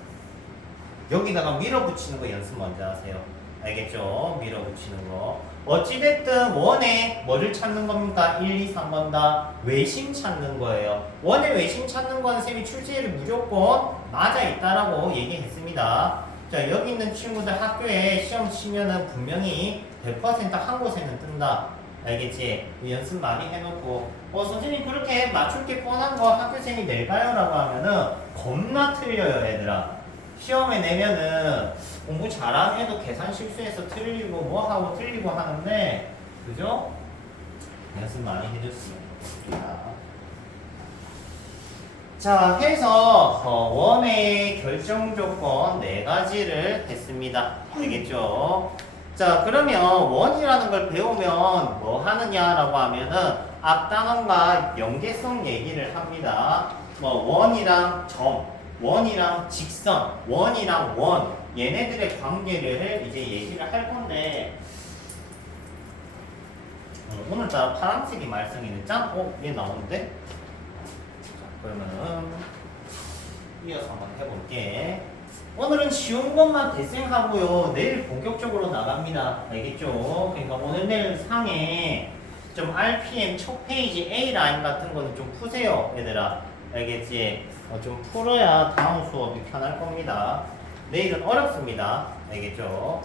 여기다가 밀어붙이는 거 연습 먼저 하세요. 알겠죠? 밀어붙이는 거. 어찌됐든 원에 뭐를 찾는 겁니까? 1, 2, 3번 다 외심 찾는 거예요. 원의 외심 찾는 건 쌤이 출제를 무조건 맞아 있다라고 얘기했습니다. 자, 여기 있는 친구들 학교에 시험 치면은 분명히 100% 한 곳에는 뜬다. 알겠지? 연습 많이 해놓고 선생님 그렇게 맞출 게 뻔한 거 학교생이 낼까요? 라고 하면은 겁나 틀려요 얘들아. 시험에 내면은 공부 잘하는 애도 계산 실수해서 틀리고 뭐 하고 틀리고 하는데 그죠? 연습 많이 해줬으면 좋겠습니다. 자, 해서 원의 결정 조건 4가지를 했습니다. 알겠죠? 자, 그러면 원이라는 걸 배우면 뭐 하느냐라고 하면은 앞 단원과 연계성 얘기를 합니다. 뭐 원이랑 점, 원이랑 직선, 원이랑 원 얘네들의 관계를 이제 얘기를 할 건데 오늘따라 파란색이 말썽이네. 짠? 얘 나오는데? 자, 그러면은 이어서 한번 해볼게. 오늘은 쉬운 것만 대생하고요. 내일 본격적으로 나갑니다. 알겠죠? 그러니까 오늘 내일 상에 좀 RPM 첫 페이지 A 라인 같은 거는 좀 푸세요, 얘들아. 알겠지? 좀 풀어야 다음 수업이 편할 겁니다. 내일은 어렵습니다. 알겠죠?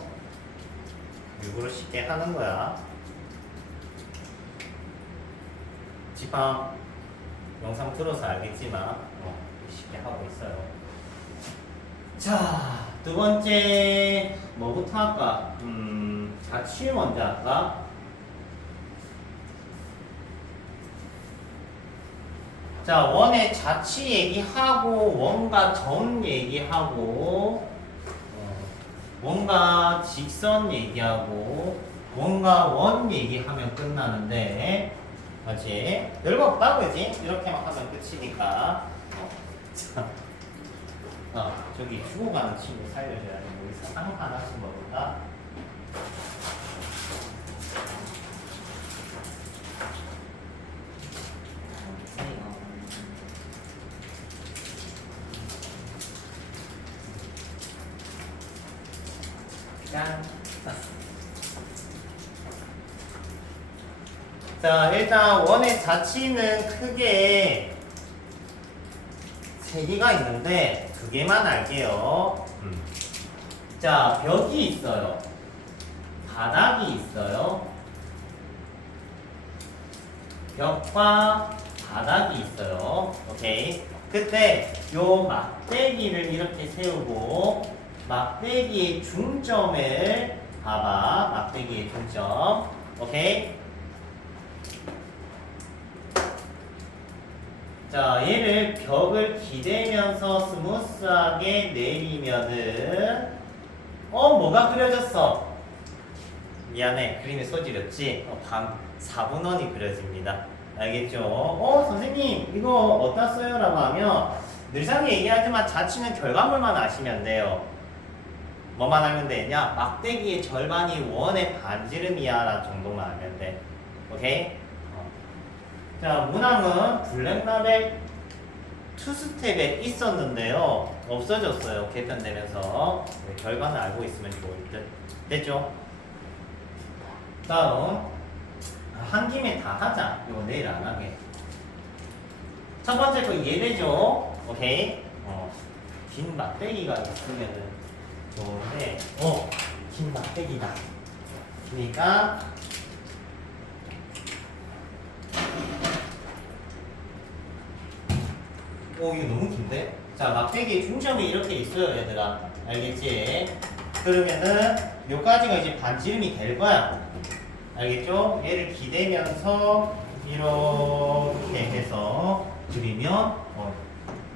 일부러 쉽게 하는 거야. 지팡 영상 들어서 알겠지만 쉽게 하고 있어요. 자, 두 번째 뭐부터 할까? 자취 먼저 할까? 자, 원의 자취 얘기하고 원과 점 얘기하고 원과 직선 얘기하고 원과 원 얘기하면 끝나는데 맞지? 별거 없다 그지? 이렇게만 하면 끝이니까 자, 저기 죽어가는 친구 살려줘야 돼. 여기서 하나씩 먹을까? 짠. 자, 일단 원의 자취는 크게 3개가 있는데 2개만 알게요. 자, 벽이 있어요. 바닥이 있어요. 벽과 바닥이 있어요. 오케이. 그때 요 막대기를 이렇게 세우고 막대기의 중점을 봐봐. 막대기의 중점. 오케이. 자, 얘를 벽을 기대면서 스무스하게 내리면은 뭐가 그려졌어? 미안해. 그림에 소질없지? 4분원이 그려집니다. 알겠죠? 선생님 이거 어디다 써요? 라고 하면 늘상 얘기하지만 자취는 결과물만 아시면 돼요. 뭐만 알면 되냐? 막대기의 절반이 원의 반지름이야 라는 정도만 알면 돼. 오케이? 자, 문항은 블랙라벨 투스텝에 있었는데요. 없어졌어요. 개편되면서. 결과는 알고 있으면 좋을 듯. 됐죠? 다음 한 김에 다 하자. 이거 내일 안 하게. 첫 번째 거 예배죠. 오케이? 긴 막대기가 있으면은 좋은데 긴 막대기다. 그러니까 이거 너무 긴데? 자, 막대기의 중점이 이렇게 있어요, 얘들아. 알겠지? 그러면은 요까지가 이제 반지름이 될 거야. 알겠죠? 얘를 기대면서 이렇게 해서 그리면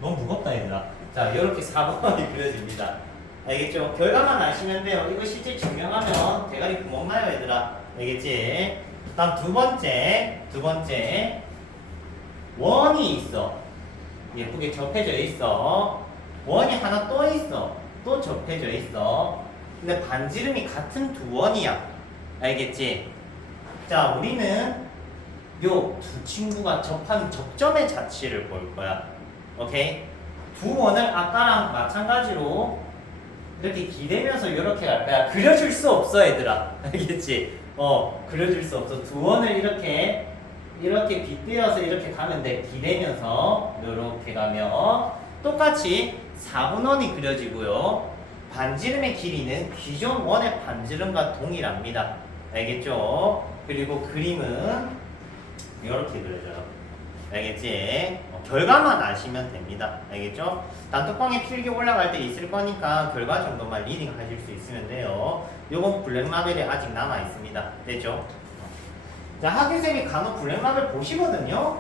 너무 무겁다, 얘들아. 자, 이렇게 4번이 그려집니다. 알겠죠? 결과만 아시면 돼요. 이거 실제 증명하면 대가리 구멍 나요, 얘들아. 알겠지? 다음 두 번째 원이 있어. 예쁘게 접해져 있어. 원이 하나 또 있어. 또 접해져 있어. 근데 반지름이 같은 두 원이야. 알겠지? 자, 우리는 요 두 친구가 접한 접점의 자취를 볼 거야. 오케이? 두 원을 아까랑 마찬가지로 이렇게 기대면서 이렇게 갈 거야. 그려줄 수 없어, 얘들아. 알겠지? 그려줄 수 없어. 두 원을 이렇게 빗대어서 이렇게 가면 돼. 기대면서 이렇게 가면 똑같이 4분원이 그려지고요. 반지름의 길이는 기존 원의 반지름과 동일합니다. 알겠죠? 그리고 그림은 이렇게 그려져요. 알겠지? 결과만 아시면 됩니다. 알겠죠? 단톡방에 필기 올라갈 때 있을 거니까 결과 정도만 리딩 하실 수 있으면 돼요. 요건 블랙라벨이 아직 남아 있습니다. 됐죠? 자, 학교생이 간혹 블랙라벨 보시거든요.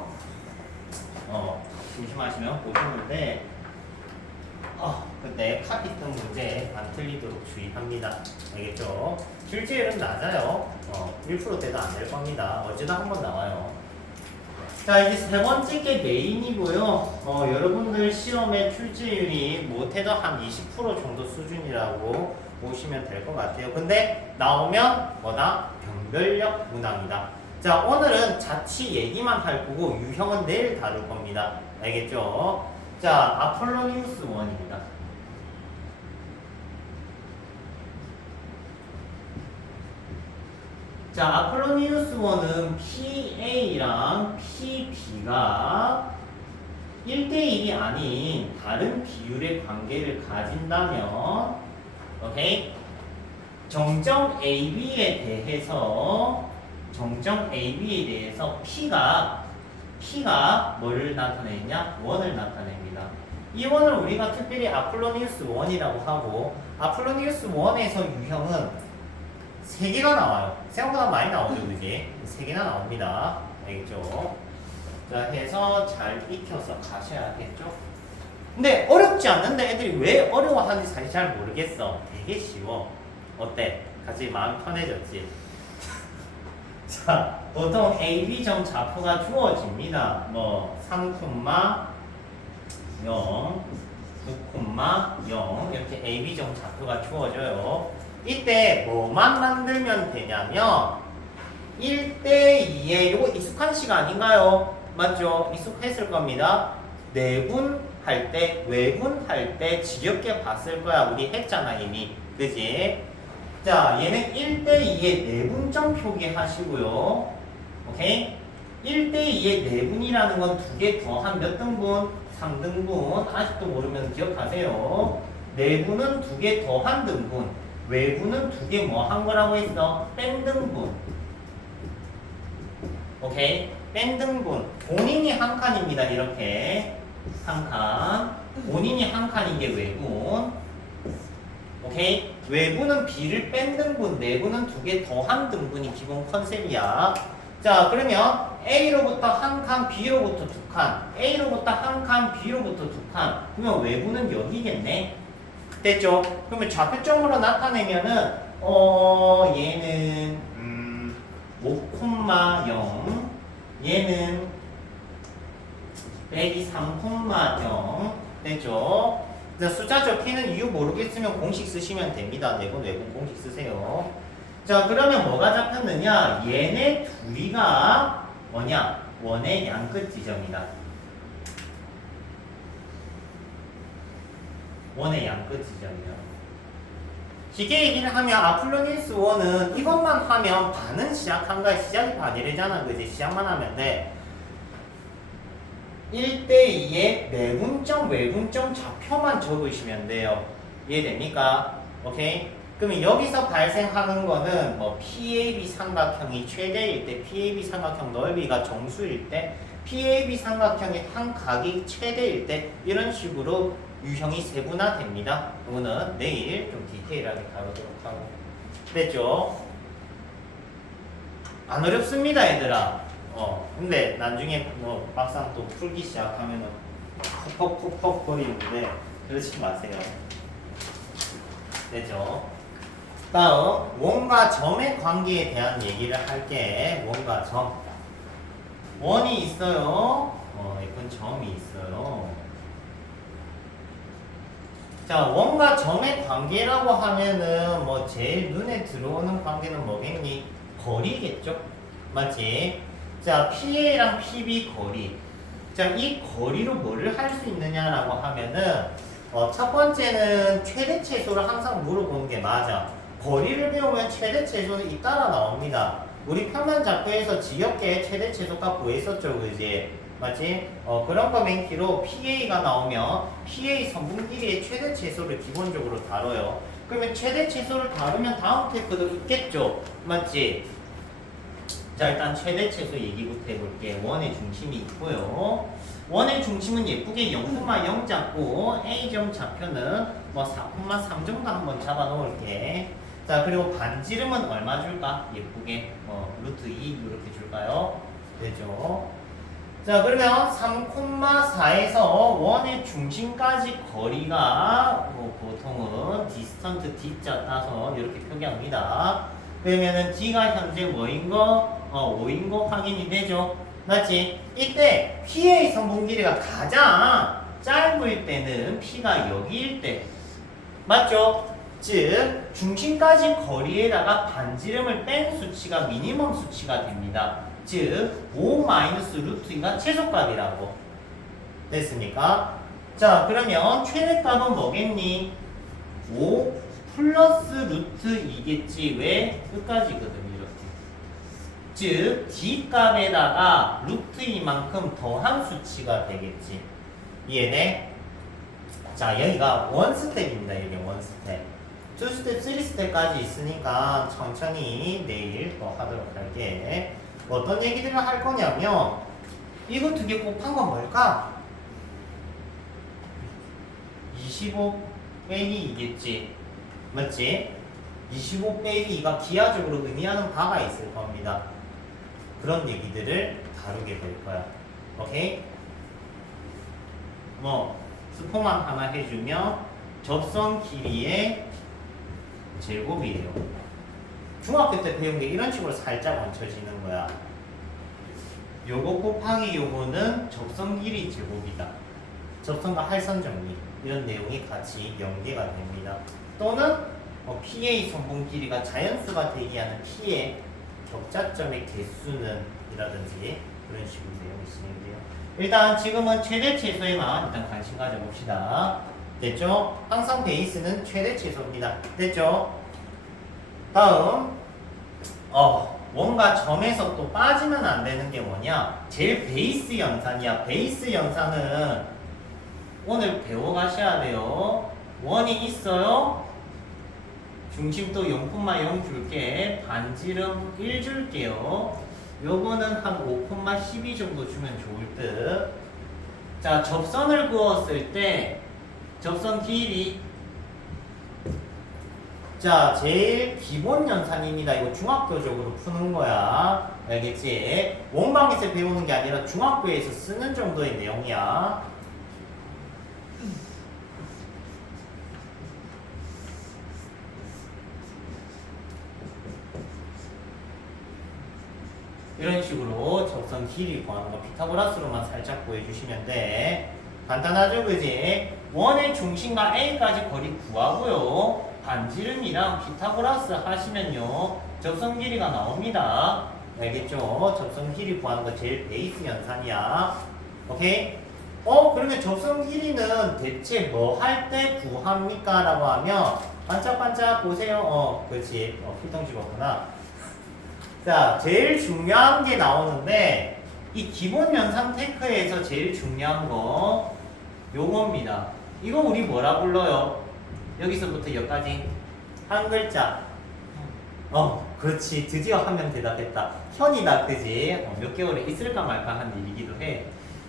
조심하시면 보시는데 그때 카피 뜬 문제 안 틀리도록 주의합니다. 알겠죠? 출제율은 낮아요. 1%대도 안 될 겁니다. 어쩌다 한 번 나와요. 자, 이제 세 번째 게 메인이고요. 여러분들 시험의 출제율이 못해도 한 20% 정도 수준이라고 보시면 될 것 같아요. 근데 나오면 뭐다? 변별력 문항이다. 자, 오늘은 자취 얘기만 할 거고 유형은 내일 다룰 겁니다. 알겠죠? 자, 아폴로니우스 1입니다. 자, 아폴로니우스 1은 PA랑 PB가 1대1이 아닌 다른 비율의 관계를 가진다면, 오케이? 정점 AB에 대해서 P가 뭐를 나타내냐? 1을 나타냅니다. 이 1을 우리가 특별히 아폴로니우스 1이라고 하고, 아폴로니우스 1에서 유형은 3개가 나와요. 생각보다 많이 나오죠, 그지? 3개나 나옵니다. 알겠죠? 자, 해서 잘 익혀서 가셔야겠죠? 근데 어렵지 않는데 애들이 왜 어려워하는지 사실 잘 모르겠어. 되게 쉬워. 어때? 같이 마음 편해졌지? 자, 보통 AB점 좌표가 주어집니다. 3, 0, 9, 0 이렇게 AB점 좌표가 주어져요. 이때 뭐만 만들면 되냐면 1대2에 이거 익숙한 시간 아닌가요? 맞죠? 익숙했을 겁니다. 내분할 때, 외분할 때 지겹게 봤을 거야. 우리 했잖아 이미. 그지? 자, 얘는 1대2에 내분점 표기하시고요. 오케이? 1대2의 내분이라는 건 2개 더한 몇 등분? 3등분. 아직도 모르면 기억하세요. 내분은 2개 더한 등분. 외분은 2개 뭐 한 거라고 했어? 뺀 등분. 오케이? 뺀 등분. 본인이 한 칸입니다. 이렇게. 한 칸. 본인이 한 칸인 게 외분. 오케이? 외분은 B를 뺀 등분, 내분은 2개 더한 등분이 기본 컨셉이야. 자, 그러면 A로부터 한 칸, B로부터 2칸. A로부터 한 칸, B로부터 2칸. 그러면 외분은 여기겠네. 됐죠? 그러면 좌표점으로 나타내면은 얘는 5,0 얘는 빼기 3,0 됐죠? 숫자 적히는 이유 모르겠으면 공식 쓰시면 됩니다. 내분 외분 공식 쓰세요. 자, 그러면 뭐가 잡혔느냐? 얘네 둘이가 뭐냐? 원의 양끝 지점이다. 원의 양끝 지점이요. 쉽게 얘기를 하면 아폴로니우스 1은 이것만 하면 반은 시작한 거야. 시작이 반이래잖아. 그지? 시작만 하면 돼. 1대2의 내분점, 외분점 좌표만 적으시면 돼요. 이해됩니까? 오케이? 그러면 여기서 발생하는 거는 PAB 삼각형이 최대일 때, PAB 삼각형 넓이가 정수일 때, PAB 삼각형의 한 각이 최대일 때 이런 식으로 유형이 세분화됩니다. 이거는 내일 좀 디테일하게 다루도록 하고. 됐죠? 안 어렵습니다, 얘들아. 근데 나중에 막상 또 풀기 시작하면은 퍽퍽퍽퍽 거리는데 그러지 마세요. 됐죠? 다음 원과 점의 관계에 대한 얘기를 할게. 원과 점. 원이 있어요. 예쁜 점이 있어요. 자, 원과 점의 관계라고 하면은 제일 눈에 들어오는 관계는 뭐겠니? 거리겠죠? 맞지? 자, PA랑 PB 거리. 자, 이 거리로 뭐를 할 수 있느냐라고 하면은 첫 번째는 최대 최소를 항상 물어보는 게 맞아. 거리를 배우면 최대 최소는 잇따라 나옵니다. 우리 평면 잡표에서 지겹게 최대 최소값 구했었죠, 그지? 맞지? 그런 거 맨키로 PA가 나오면 PA 선분 길이의 최대 최소를 기본적으로 다뤄요. 그러면 최대 최소를 다루면 다음 테크도 있겠죠? 맞지? 자, 일단 최대 최소 얘기부터 해볼게. 원의 중심이 있고요. 원의 중심은 예쁘게 0,0 잡고 A점 좌표는 뭐 4,3 정도 한번 잡아 놓을게. 자, 그리고 반지름은 얼마 줄까? 예쁘게 루트 2 이렇게 줄까요? 되죠? 자, 그러면 3,4에서 원의 중심까지 거리가 보통은 디스턴트 D자 따서 이렇게 표기합니다. 그러면은 D가 현재 뭐인 거? 5인 거 확인이 되죠? 맞지? 이때 P의 선분 길이가 가장 짧을 때는 P가 여기일 때 맞죠? 즉 중심까지 거리에다가 반지름을 뺀 수치가 미니멈 수치가 됩니다. 즉 5 마이너스 루트 2가 최소값이라고 됐습니까? 자, 그러면 최대값은 뭐겠니? 5 플러스 루트 2겠지. 왜? 끝까지거든. 즉 D값에다가 루트 2만큼 더한 수치가 되겠지. 이해돼? 자, 여기가 원스텝입니다. 여기 원스텝. 2스텝, 3스텝까지 있으니까 천천히 내일 또 하도록 할게. 어떤 얘기들을 할 거냐면 이거 두 개 곱한 건 뭘까? 25 빼기 2겠지. 맞지? 25 빼기 2가 기하적으로 의미하는 바가 있을 겁니다. 그런 얘기들을 다루게 될 거야. 오케이? 스포만 하나 해주면 접선 길이의 제곱이에요. 중학교 때 배운 게 이런 식으로 살짝 얹혀지는 거야. 요거 곱하기 요거는 접선 길이 제곱이다. 접선과 할선 정리 이런 내용이 같이 연계가 됩니다. 또는 PA 선분 길이가 자연수가 대기하는 P의 격자점의 개수는 이라든지 그런 식으로 내용이 진행돼요. 일단 지금은 최대 최소에만 일단 관심 가져봅시다. 됐죠? 항상 베이스는 최대 최소입니다. 됐죠? 다음 뭔가 점에서 또 빠지면 안 되는 게 뭐냐? 제일 베이스 연산이야. 베이스 연산은 오늘 배워가셔야 돼요. 원이 있어요. 중심도 0,0 줄게. 반지름 1 줄게요. 요거는 한 5,12 정도 주면 좋을 듯. 자, 접선을 그었을 때 접선 길이 자, 제일 기본 연산입니다. 이거 중학교적으로 푸는 거야. 알겠지? 원방에서 배우는 게 아니라 중학교에서 쓰는 정도의 내용이야. 이런 식으로 접선 길이 구하는 거 피타고라스로만 살짝 보여주시면 돼. 간단하죠, 그지? 원의 중심과 A까지 거리 구하고요. 반지름이랑 피타고라스 하시면요. 접선 길이가 나옵니다. 알겠죠? 접선 길이 구하는 거 제일 베이스 연산이야. 오케이? 그러면 접선 길이는 대체 뭐 할 때 구합니까? 라고 하면 반짝반짝 보세요. 그렇지. 필통 집었구나. 자, 제일 중요한 게 나오는데 이 기본 연산 테크에서 제일 중요한 거 요겁니다. 이거 우리 뭐라 불러요? 여기서부터 여기까지 한 글자. 그렇지. 드디어 한 명 대답했다. 현이다, 그지? 몇 개월에 있을까 말까 한 일이기도 해.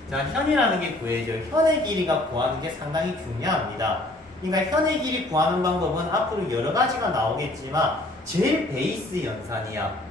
자, 현이라는 게 구해져. 현의 길이가 구하는 게 상당히 중요합니다. 그러니까 현의 길이 구하는 방법은 앞으로 여러 가지가 나오겠지만 제일 베이스 연산이야.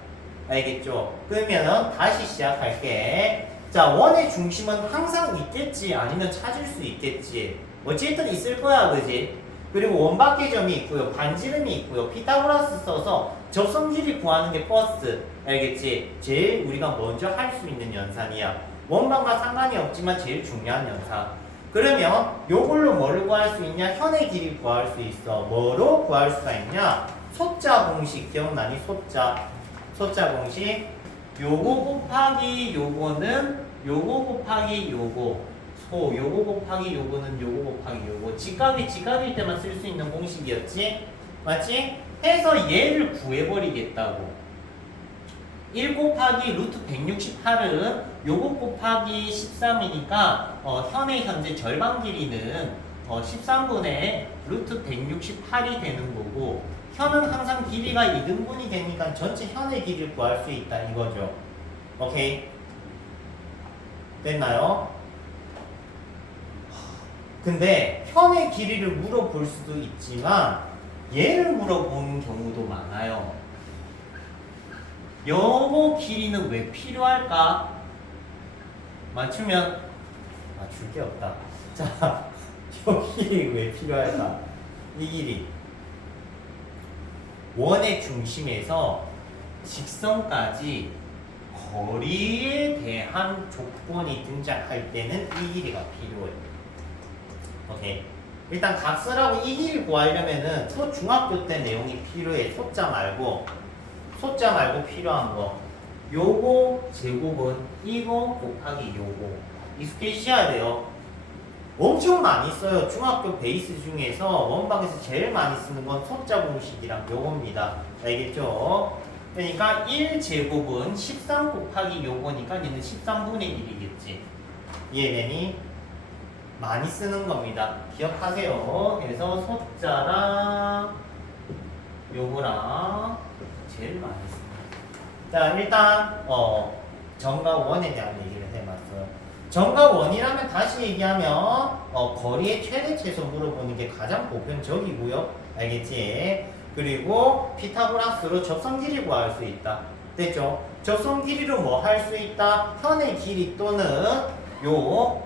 알겠죠? 그러면은 다시 시작할게. 자, 원의 중심은 항상 있겠지, 아니면 찾을 수 있겠지. 어쨌든 있을 거야, 그지? 그리고 원박계 점이 있고요, 반지름이 있고요, 피타고라스 써서 접선 길이 구하는 게 버스. 알겠지? 제일 우리가 먼저 할 수 있는 연산이야. 원방과 상관이 없지만 제일 중요한 연산. 그러면 요걸로 뭐를 구할 수 있냐? 현의 길이 구할 수 있어. 뭐로 구할 수가 있냐? 소자 공식 기억나니? 소자 공식. 요거 곱하기 요거는 요거 곱하기 요거. 소 요거 곱하기 요거는 요거 곱하기 요거 직각일 때만 쓸 수 있는 공식이었지? 맞지? 해서 얘를 구해버리겠다고. 1 곱하기 루트 168은 요거 곱하기 13이니까 현의 현재 절반 길이는 13분의 루트 168이 되는 거고, 현은 항상 길이가 2등분이 되니까 전체 현의 길이를 구할 수 있다 이거죠. 오케이? 됐나요? 근데 현의 길이를 물어볼 수도 있지만 얘를 물어보는 경우도 많아요. 요거 길이는 왜 필요할까? 맞추면 맞출 게 없다. 자, 요 길이 왜 필요할까? 이 길이 원의 중심에서 직선까지 거리에 대한 조건이 등장할 때는 이 길이가 필요해. 오케이. 일단 각설하고 이 길이 구하려면은 또 중학교 때 내용이 필요해. 소자 말고 필요한 거. 요거 제곱은 이거 곱하기 요거. 익숙해지셔야 돼요. 엄청 많이 써요. 중학교 베이스 중에서 원방에서 제일 많이 쓰는 건 소자 공식이랑 요겁니다. 알겠죠? 그러니까 1제곱은 13 곱하기 요거니까 얘는 13분의 1이겠지. 이해되니? 많이 쓰는 겁니다. 기억하세요. 그래서 소자랑 요거랑 제일 많이 씁니다. 자, 일단 정과 원에 대한 얘기를 해봤어요. 정과 원이라면 다시 얘기하면 거리의 최대 최소 물어보는 게 가장 보편적이고요. 알겠지? 그리고 피타고라스로 접선 길이 구할 수 있다. 됐죠? 접선 길이로 뭐 할 수 있다? 현의 길이 또는 요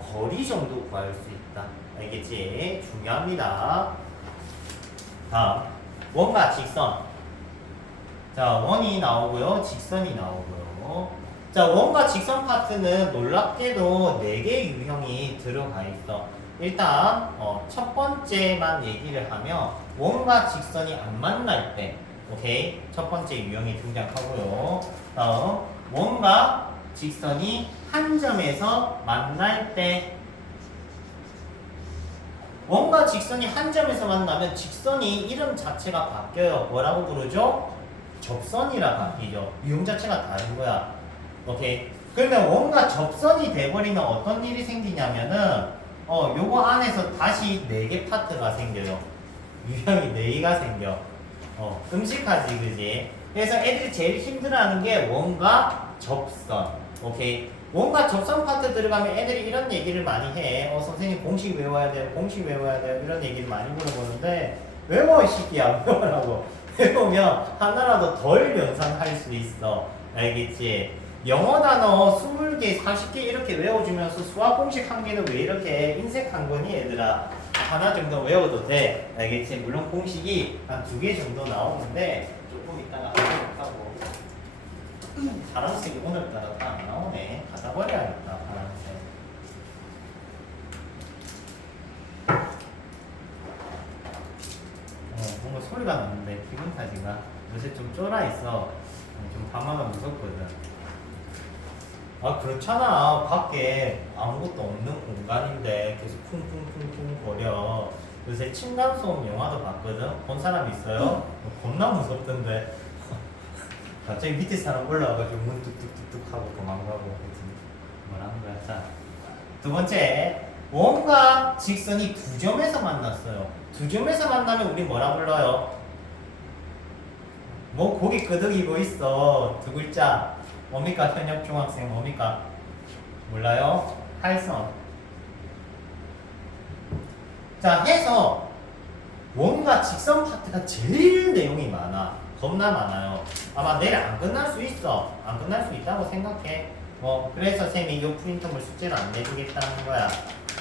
거리 정도 구할 수 있다. 알겠지? 중요합니다. 다음 원과 직선. 자, 원이 나오고요. 직선이 나오고요. 자, 원과 직선 파트는 놀랍게도 4개의 유형이 들어가 있어. 일단 첫 번째만 얘기를 하면 원과 직선이 안 만날 때, 오케이? 첫 번째 유형이 등장하고요. 다음 원과 직선이 한 점에서 만날 때, 원과 직선이 한 점에서 만나면 직선이 이름 자체가 바뀌어요. 뭐라고 부르죠? 접선이라 바뀌죠. 유형 자체가 다른 거야. 오케이. 그러면 원과 접선이 돼버리면 어떤 일이 생기냐면은 요거 안에서 다시 4개 파트가 생겨요. 유형이 4개가 생겨. 끔찍하지, 그지? 그래서 애들이 제일 힘들어하는 게 원과 접선. 오케이. 원과 접선 파트 들어가면 애들이 이런 얘기를 많이 해. 선생님 공식 외워야 돼요. 공식 외워야 돼요. 이런 얘기를 많이 물어보는데 외워, 이 새끼야. 외우라고. 외우면 하나라도 덜 연상할 수 있어. 알겠지? 영어 단어 20개, 40개 이렇게 외워주면서 수학 공식 한 개는 왜 이렇게 인색한 거니, 얘들아? 하나 정도 외워도 돼. 알겠지? 물론 공식이 한 2개 정도 나오는데 조금 이따가 하고. 파란색이 오늘따라 딱 안 나오네. 갖다 버려야겠다, 파란색. 뭔가 소리가 나는데 기분 탓인가? 요새 좀 쫄아 있어. 좀 밤마다 무섭거든. 그렇잖아. 밖에 아무것도 없는 공간인데 계속 쿵쿵쿵쿵 거려. 요새 층간소음 영화도 봤거든. 본 사람 있어요? 겁나 무섭던데. 갑자기 밑에 사람 올라와가지고 문 뚝뚝뚝뚝 하고 도망가고. 뭐라는 거야? 자, 두 번째, 원과 직선이 2점에서 만났어요. 2점에서 만나면 우리 뭐라 불러요? 뭐 고개 끄덕이고 있어. 2글자. 뭡니까? 현역 중학생 뭡니까? 몰라요? 할선. 자, 해서 원과 직선 파트가 제일 내용이 많아. 겁나 많아요. 아마 내일 안 끝날 수 있어. 안 끝날 수 있다고 생각해. 그래서 쌤이 이 프린터물 숙제를 안 내주겠다는 거야.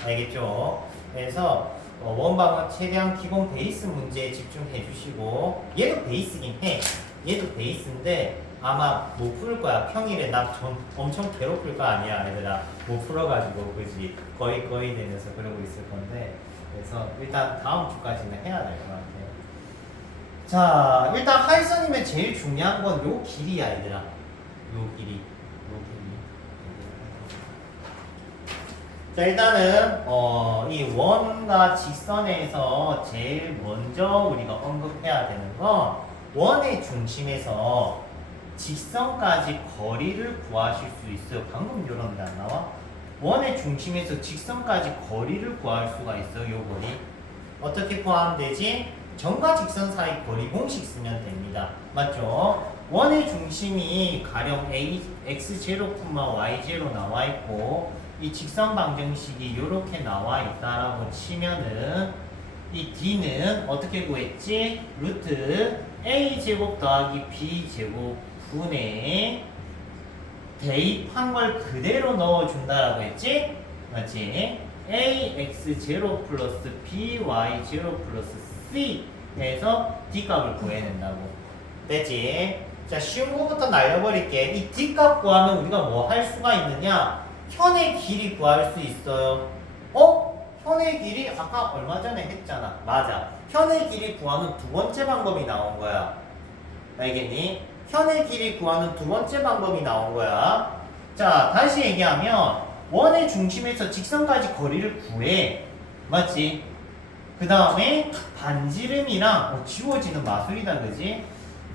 알겠죠? 그래서 원방은 최대한 기본 베이스 문제에 집중해 주시고, 얘도 베이스긴 해. 얘도 베이스인데 아마 못 풀 거야. 평일에 나 엄청 괴롭힐 거 아니야, 얘들아. 못 풀어가지고, 그지? 거의 되면서 그러고 있을 건데. 그래서 일단 다음 주까지는 해야 될 것 같아. 자, 일단 하이선이면 제일 중요한 건 요 길이야, 얘들아. 요 길이. 자, 일단은 이 원과 직선에서 제일 먼저 우리가 언급해야 되는 건 원의 중심에서 직선까지 거리를 구하실 수 있어요. 방금 이런 데 안 나와? 원의 중심에서 직선까지 거리를 구할 수가 있어요. 요 거리. 어떻게 구하면 되지? 점과 직선 사이 거리 공식 쓰면 됩니다. 맞죠? 원의 중심이 가령 x0, y0 나와 있고 이 직선 방정식이 이렇게 나와 있다라고 치면은 이 d는 어떻게 구했지? 루트 a제곱 더하기 b제곱 분의 대입한 걸 그대로 넣어준다라고 했지? 맞지? ax0 플러스 by0 플러스 c 해서 d값을 구해낸다고. 됐지? 자, 쉬운 거부터 날려버릴게. 이 d값 구하면 우리가 뭐 할 수가 있느냐? 현의 길이 구할 수 있어요. 현의 길이 아까 얼마 전에 했잖아. 맞아. 현의 길이 구하는 두 번째 방법이 나온 거야. 알겠니? 현의 길이 구하는 두 번째 방법이 나온 거야. 자, 다시 얘기하면 원의 중심에서 직선까지 거리를 구해. 맞지? 그 다음에 반지름이랑 지워지는 마술이다, 그지?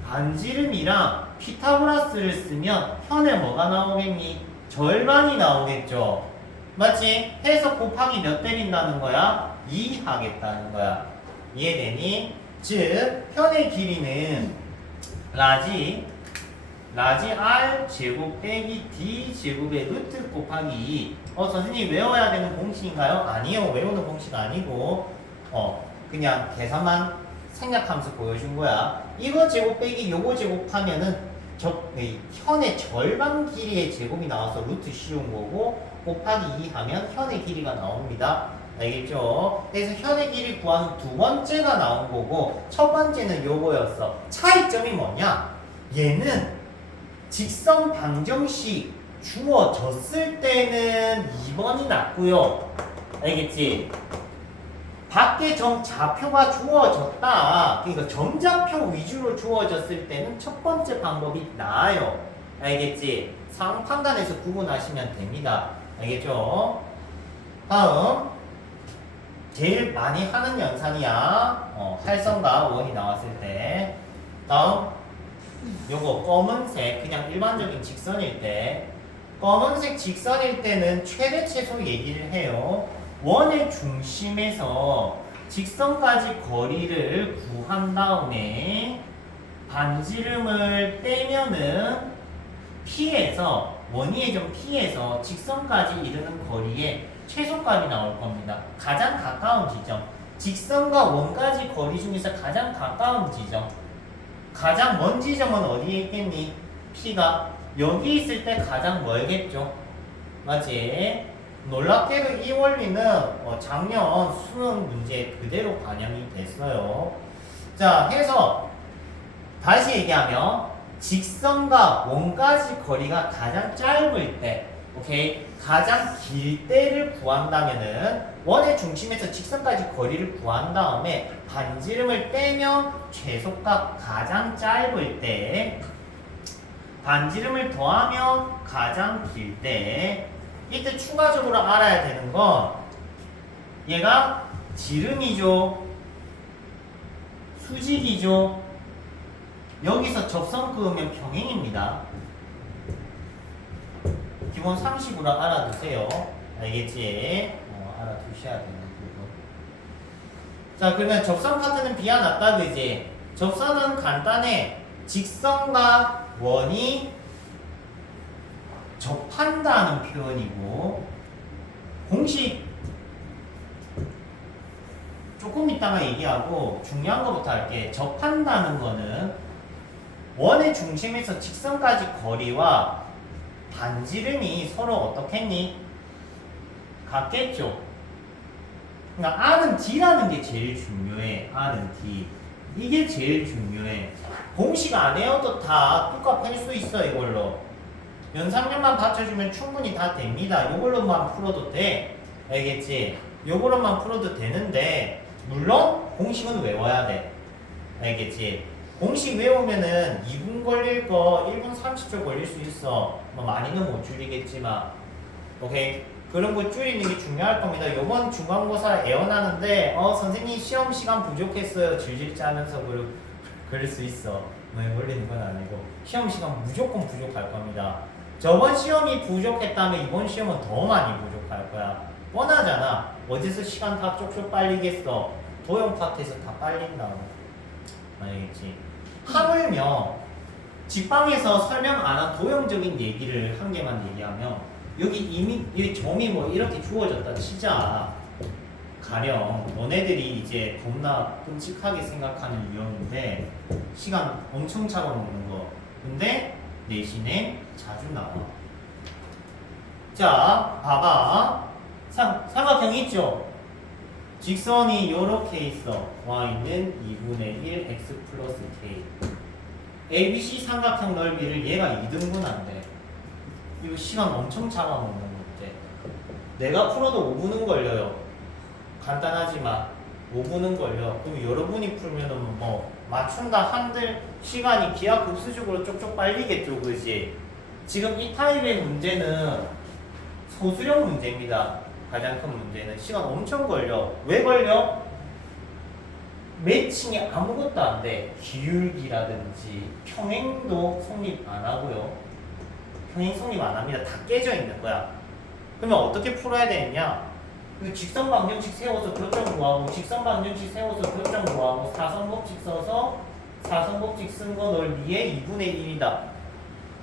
반지름이랑 피타고라스를 쓰면 현에 뭐가 나오겠니? 절반이 나오겠죠. 맞지? 해서 곱하기 몇 때린다는 거야? 2 하겠다는 거야. 이해되니? 즉 현의 길이는 라지 r 제곱 빼기 d 제곱의 루트 곱하기 2. 선생님 외워야 되는 공식인가요? 아니요. 외우는 공식 아니고 그냥 계산만 생략하면서 보여준 거야. 이거 제곱 빼기 요거 제곱하면은 현의 절반 길이의 제곱이 나와서 루트 씌운 거고 곱하기 2 하면 현의 길이가 나옵니다. 알겠죠? 그래서 현의 길이 구하는 두 번째가 나온 거고 첫 번째는 요거였어. 차이점이 뭐냐? 얘는 직선 방정식 주어졌을 때는 2번이 낫고요. 알겠지? 밖에 좌표가 주어졌다. 그러니까 점좌표 위주로 주어졌을 때는 첫 번째 방법이 나아요. 알겠지? 상황 판단해서 구분하시면 됩니다. 알겠죠? 다음 제일 많이 하는 연산이야. 활성과 원이 나왔을 때. 다음 요거 검은색 그냥 일반적인 직선일 때 검은색 직선일 때는 최대 최소 얘기를 해요. 원의 중심에서 직선까지 거리를 구한 다음에 반지름을 빼면은 P에서 원위의 점 P에서 직선까지 이르는 거리의 최소값이 나올 겁니다. 가장 가까운 지점. 직선과 원까지 거리 중에서 가장 가까운 지점. 가장 먼 지점은 어디에 있겠니? P가 여기 있을 때 가장 멀겠죠. 맞지? 놀랍게도 이 원리는 작년 수능 문제에 그대로 반영이 됐어요. 자, 해서 다시 얘기하면 직선과 원까지 거리가 가장 짧을 때, 오케이? 가장 길 때를 구한다면은 원의 중심에서 직선까지 거리를 구한 다음에 반지름을 빼면 최소값 가장 짧을 때, 반지름을 더하면 가장 길 때, 이때 추가적으로 알아야 되는 건 얘가 지름이죠, 수직이죠. 여기서 접선 그으면 평행입니다. 기본 상식으로 알아두세요. 알겠지? 알아두셔야 되는 부분. 자, 그러면 접선 파트는 비가 났다, 그지? 접선은 간단해. 직선과 원이 접한다는 표현이고, 공식 조금 이따가 얘기하고 중요한 거부터 할게. 접한다는 거는 원의 중심에서 직선까지 거리와 반지름이 서로 어떻겠니? 같겠죠. 그러니까 R은 D라는 게 제일 중요해. R은 D. 이게 제일 중요해. 공식 안 외워도 다 뚜껑 팰 수 있어, 이걸로. 연상률만 받쳐주면 충분히 다 됩니다. 이걸로만 풀어도 돼. 알겠지? 이걸로만 풀어도 되는데, 물론 공식은 외워야 돼. 알겠지? 공식 외우면은 2분 걸릴 거 1분 30초 걸릴 수 있어. 뭐 많이는 못 줄이겠지만. 오케이? 그런 거 줄이는 게 중요할 겁니다. 이번 중간고사 애원하는데 선생님 시험 시간 부족했어요. 질질 짜면서 그럴 수 있어. 몰리는 건 아니고 시험 시간 무조건 부족할 겁니다. 저번 시험이 부족했다면 이번 시험은 더 많이 부족할 거야. 뻔하잖아. 어디서 시간 다 쪽쪽 빨리겠어. 도형 파트에서 다 빨린다고. 알겠지? 하물며 직방에서 설명 안 한 도형적인 얘기를 한 개만 얘기하면 여기 이미 이 점이 뭐 이렇게 주어졌다 치자. 가령 너네들이 이제 겁나 끔찍하게 생각하는 유형인데 시간 엄청 잡아먹는 거. 근데 내신에 자주 나와. 자, 봐봐. 삼각형 있죠? 직선이 요렇게 있어. y는 2분의 1 x 플러스 k. ABC 삼각형 넓이를 얘가 2등분한대. 이거 시간 엄청 잡아먹는 건데. 내가 풀어도 5분은 걸려요. 간단하지만 5분은 걸려. 그럼 여러분이 풀면은 뭐 맞춘다 한들 시간이 기하급수적으로 쪽쪽 빨리겠죠, 그지? 지금 이 타입의 문제는 소수령 문제입니다. 가장 큰 문제는 시간 엄청 걸려. 왜 걸려? 매칭이 아무것도 안 돼. 기울기라든지 평행도 성립 안 하고요. 평행 성립 안 합니다. 다 깨져 있는 거야. 그러면 어떻게 풀어야 되느냐? 직선 방정식 세워서 교점 구하고, 직선 방정식 세워서 교점 구하고, 사선법칙 써서 사선법칙 쓴 거 넓이의 2분의 1이다.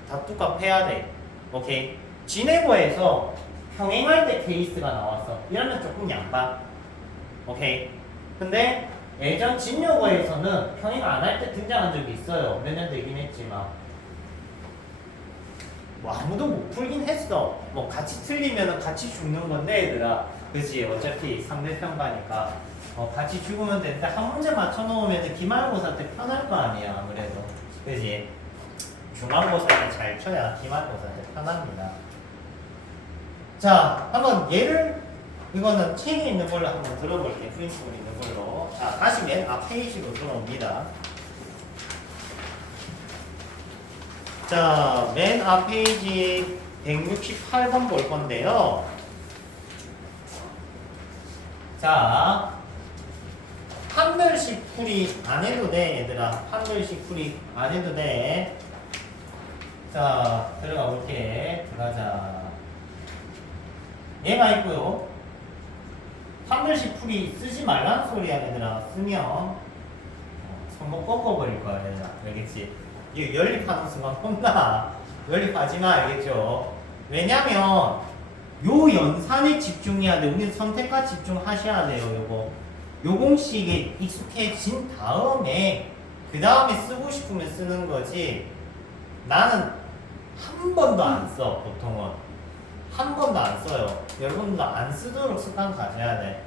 다 똑같해야 돼. 오케이. 진해고에서 평행할 때 케이스가 나왔어. 이러면 조금 양반. 오케이. 근데 예전 진여고에서는 평행 안 할 때 등장한 적이 있어요. 몇 년 되긴 했지만. 뭐 아무도 못 풀긴 했어. 뭐 같이 틀리면 같이 죽는 건데 얘들아. 그치? 어차피 상대평가니까 같이 죽으면 되는데 한 문제 맞춰놓으면 기말고사 때 편할 거 아니야 아무래도. 그치? 중간고사 때 잘 쳐야 기말고사 때 편합니다. 자, 한번 얘를 이거는 책에 있는 걸로 한번 들어볼게요. 프린트볼 있는 걸로. 자, 다시 맨 앞 페이지로 들어옵니다. 자, 맨 앞 페이지 168번 볼 건데요. 자, 판별식 풀이 안 해도 돼, 얘들아. 판별식 풀이 안 해도 돼. 자, 들어가 볼게. 들어가자. 얘가 있고요. 판별식 풀이 쓰지 말라는 소리야, 얘들아. 쓰면 손목 꺾어버릴 거야, 얘들아. 알겠지? 이거 연립하는 순간 혼나. 연립하지 마, 알겠죠? 왜냐면 요 연산에 집중해야 돼. 우리는 선택과 집중하셔야 돼요, 요거. 요 공식에 익숙해진 다음에 그 다음에 쓰고 싶으면 쓰는 거지. 나는 한 번도 안 써, 보통은. 한 번도 안 써요. 여러분도 안 쓰도록 습관 가져야 돼.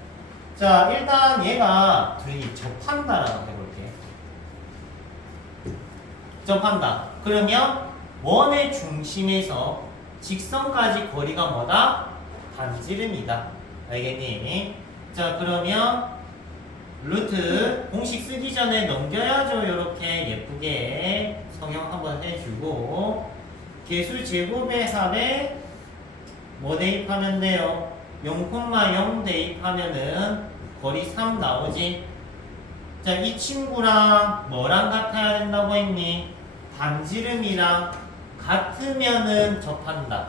자, 일단 얘가 둘이 접한다라고 해볼게. 접한다. 그러면 원의 중심에서 직선까지 거리가 뭐다? 반지름이다. 알겠니? 자, 그러면 루트 공식 쓰기 전에 넘겨야죠. 이렇게 예쁘게 성형 한번 해주고 개수 제곱의 합에 뭐 대입하면 돼요? 0,0 대입하면은 거리 3 나오지? 자, 이 친구랑 뭐랑 같아야 된다고 했니? 반지름이랑 같으면은 접한다.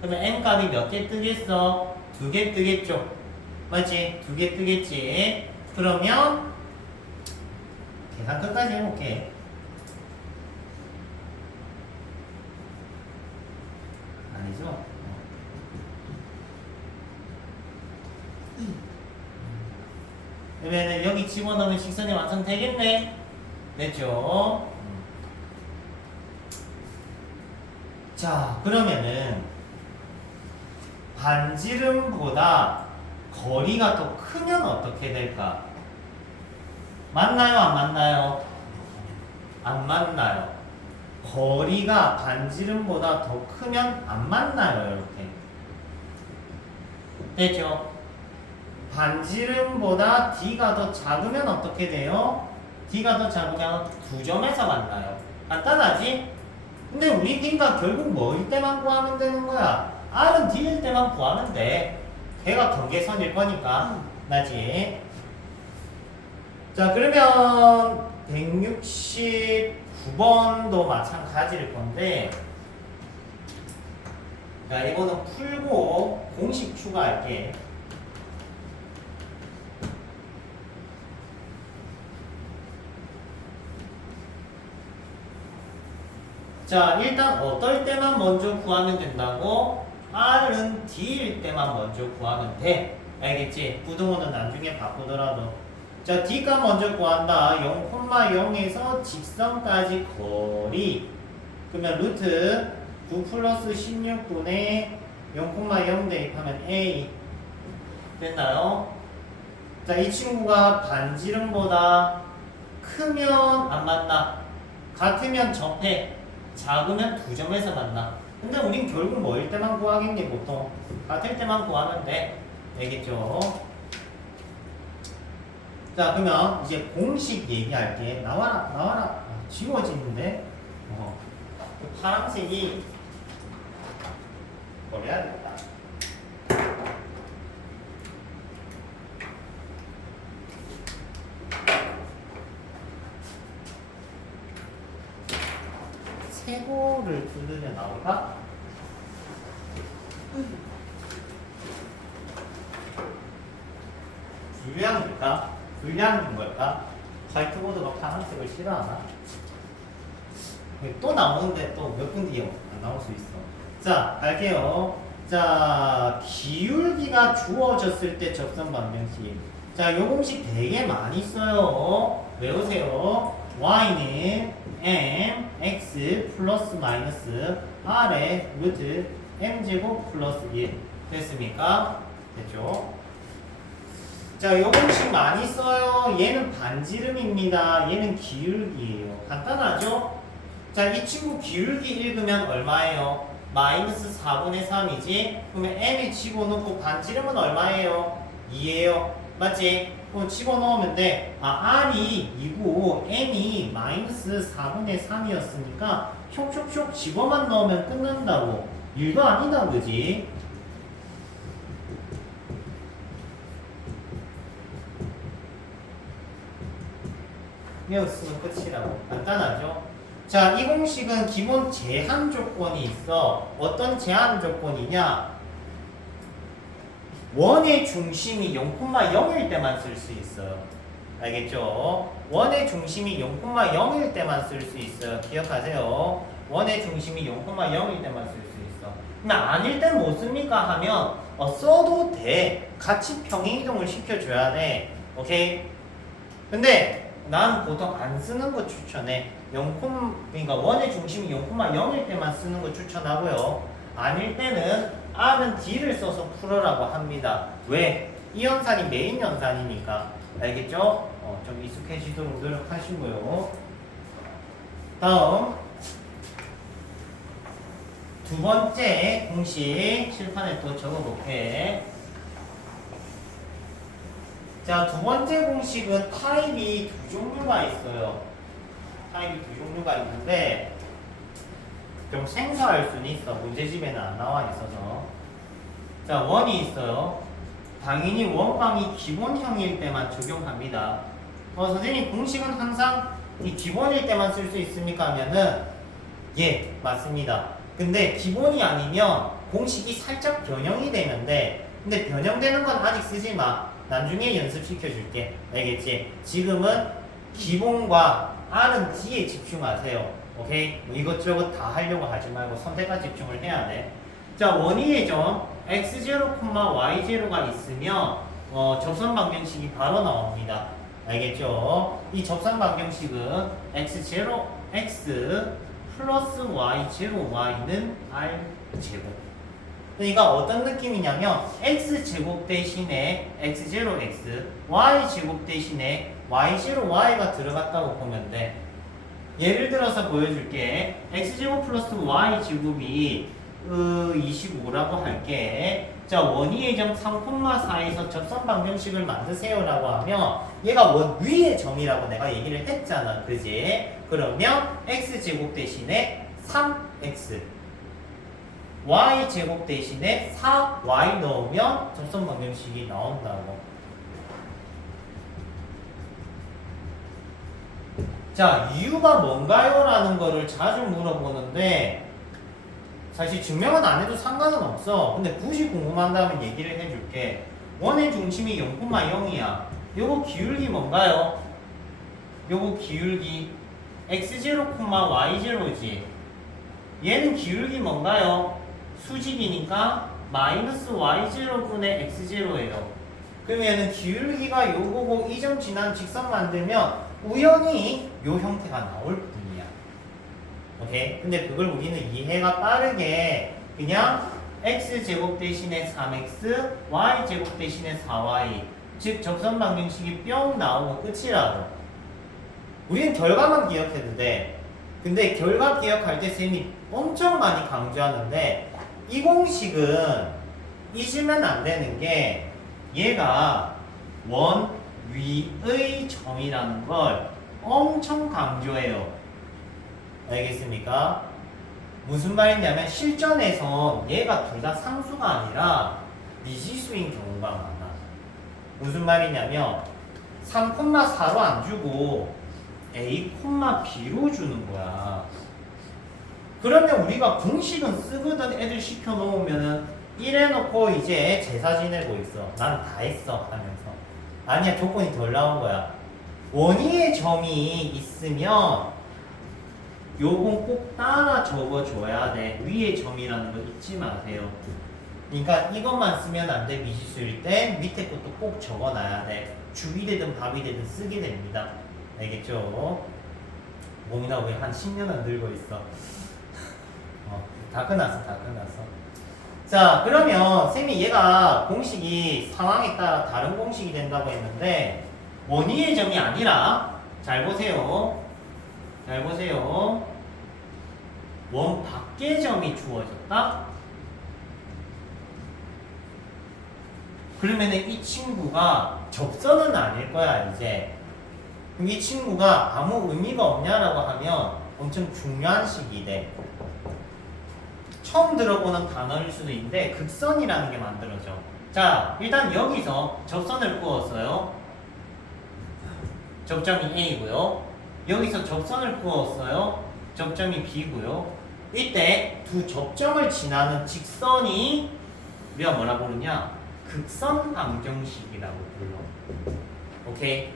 그러면 n 값이 몇 개 뜨겠어? 2개 뜨겠죠? 맞지? 2개 뜨겠지? 그러면 계산 끝까지 해볼게. 아니죠? 그러면 여기 집어넣으면 직선이 완성되겠네? 됐죠? 자, 그러면은 반지름보다 거리가 더 크면 어떻게 될까? 맞나요? 안 맞나요? 안 맞나요? 거리가 반지름보다 더 크면 안 맞나요? 이렇게. 됐죠? 반지름보다 D가 더 작으면 어떻게 돼요? D가 더 작으면 2점에서 만나요. 간단하지? 근데 우리 D가 결국 뭐일 때만 구하면 되는 거야? R은 D일 때만 구하면 돼. 걔가 경계선일 거니까. 맞지? 자, 그러면 169번도 마찬가지일 건데, 자, 이거는 풀고 공식 추가할게. 자, 일단 어떨 때만 먼저 구하면 된다고? R은 D일 때만 먼저 구하면 돼. 알겠지? 부등호는 나중에 바꾸더라도. 자, D가 먼저 구한다. 0,0에서 직선까지 거리. 그러면 루트 9 플러스 16분의 0,0 대입하면 A. 됐나요? 자, 이 친구가 반지름보다 크면 안 만나. 같으면 접해. 작으면 두 점에서 만나. 근데 우린 결국 뭐일 때만 구하겠니? 보통 같을 때만 구하면 돼. 알겠죠? 자, 그러면 이제 공식 얘기할게. 나와라, 나와라. 아, 지워지는데? 그 파란색이 버려야 되겠다. 세고를 뚫으면 나올까? 불량일까? 불량인 걸까? 화이트보드가 파란색을 싫어하나? 또 나오는데 또 몇 분 뒤에 안 나올 수 있어. 자, 갈게요. 자, 기울기가 주어졌을 때 접선 방정식. 자, 요 공식 되게 많이 써요. 외우세요. y는 m x 플러스 마이너스 r의 루트 m제곱 플러스 1 됐습니까? 됐죠? 자, 요 공식 많이 써요. 얘는 반지름입니다. 얘는 기울기예요. 간단하죠? 자, 이 친구 기울기 읽으면 얼마예요? 마이너스 4분의 3이지? 그러면 m에 집어넣고 반지름은 얼마예요? 2예요. 맞지? 그럼 집어넣으면 돼. 아, r이 2고 m이 마이너스 4분의 3이었으니까 촉촉촉 집어만 넣으면 끝난다고. 1도 아니다, 그지? 외웠으면 끝이라고. 간단하죠? 자, 이 공식은 기본 제한 조건이 있어. 어떤 제한 조건이냐? 원의 중심이 0,0일 때만 쓸 수 있어요. 알겠죠? 원의 중심이 0,0일 때만 쓸 수 있어요. 기억하세요. 원의 중심이 0,0일 때만 쓸 수 있어. 근데 아닐 땐 못 씁니까? 하면 써도 돼. 같이 평행이동을 시켜줘야 돼. 오케이? 근데 난 보통 안 쓰는 거 추천해. 그러니까 원의 중심이 0,0일 때만 쓰는 거 추천하고요. 아닐 때는 R은 D를 써서 풀어라고 합니다. 왜? 이 연산이 메인 연산이니까. 알겠죠? 좀 익숙해지도록 노력하시고요. 다음 두 번째 공식 칠판에 또 적어볼게. 자, 두 번째 공식은 타입이 두 종류가 있어요. 타입이 두 종류가 있는데 좀 생소할 수는 있어. 문제집에는 안 나와 있어서. 자, 원이 있어요. 당연히 원방이 기본형일 때만 적용합니다. 선생님 공식은 항상 이 기본일 때만 쓸 수 있습니까? 하면은 예, 맞습니다. 근데 기본이 아니면 공식이 살짝 변형이 되면 돼. 근데 변형되는 건 아직 쓰지 마. 나중에 연습시켜 줄게. 알겠지? 지금은 기본과 R은 D에 집중하세요. 오케이? 뭐 이것저것 다 하려고 하지 말고 선택과 집중을 해야 돼. 자, 원위의 점 x0, y0가 있으면 접선 방정식이 바로 나옵니다. 알겠죠? 이 접선 방정식은 x0, x 플러스 y0, y는 r제곱. 그러니까 어떤 느낌이냐면 x제곱 대신에 x0, x, y제곱 대신에 y0, y가 들어갔다고 보면 돼. 예를 들어서 보여줄게. x제곱 플러스 y제곱이 25라고 할게. 자, 원위의 점 3,4에서 접선 방정식을 만드세요 라고 하면 얘가 원 위의 점이라고 내가 얘기를 했잖아. 그지? 그러면 x제곱 대신에 3x y제곱 대신에 4y 넣으면 접선 방정식이 나온다고. 자, 이유가 뭔가요? 라는 거를 자주 물어보는데 사실 증명은 안 해도 상관은 없어. 근데 굳이 궁금한다면 얘기를 해줄게. 원의 중심이 0,0이야. 요거 기울기 뭔가요? 요거 기울기 x0, y0지. 얘는 기울기 뭔가요? 수직이니까 마이너스 y0분의 x0예요. 그럼 얘는 기울기가 요거고 이 점 지난 직선 만들면 우연히 요 형태가 나올 뿐이야. 오케이? 근데 그걸 우리는 이해가 빠르게 그냥 x제곱 대신에 3x, y제곱 대신에 4y 즉 접선 방정식이 뿅 나오고 끝이라고. 우리는 결과만 기억해도 돼. 근데 결과 기억할 때 쌤이 엄청 많이 강조하는데 이 공식은 잊으면 안 되는 게 얘가 원 위의 점이라는 걸 엄청 강조해요. 알겠습니까? 무슨 말이냐면 실전에서 얘가 둘 다 상수가 아니라 미지수인 경우가 많아. 무슨 말이냐면 3,4로 안 주고 a, b로 주는 거야. 그러면 우리가 공식은 쓰거든. 애들 시켜놓으면은 이래놓고 이제 제사 지내고 있어. 나는 다 했어 하면서. 아니야, 조건이 덜 나온 거야. 원위의 점이 있으면 요건 꼭 따라 적어줘야 돼. 위의 점이라는 거 잊지 마세요. 그러니까 이것만 쓰면 안 돼. 미지수일 때 밑에 것도 꼭 적어놔야 돼. 주이 되든 밥이 되든 쓰게 됩니다. 알겠죠? 몸이나 왜 한 10년은 늙어 있어. 다 끝났어. 자, 그러면 쌤이 얘가 공식이 상황에 따라 다른 공식이 된다고 했는데 원위의 점이 아니라 잘 보세요. 원 밖의 점이 주어졌다. 그러면은 이 친구가 접선은 아닐 거야 이제. 그럼 이 친구가 아무 의미가 없냐라고 하면 엄청 중요한 식이 돼. 처음 들어보는 단어일 수도 있는데 극선이라는 게 만들어져. 자, 일단 여기서 접선을 꾸었어요. 접점이 A고요. 여기서 접선을 꾸었어요. 접점이 B고요. 이때 두 접점을 지나는 직선이 우리가 뭐라 부르냐? 극선 방정식이라고 불러. 오케이?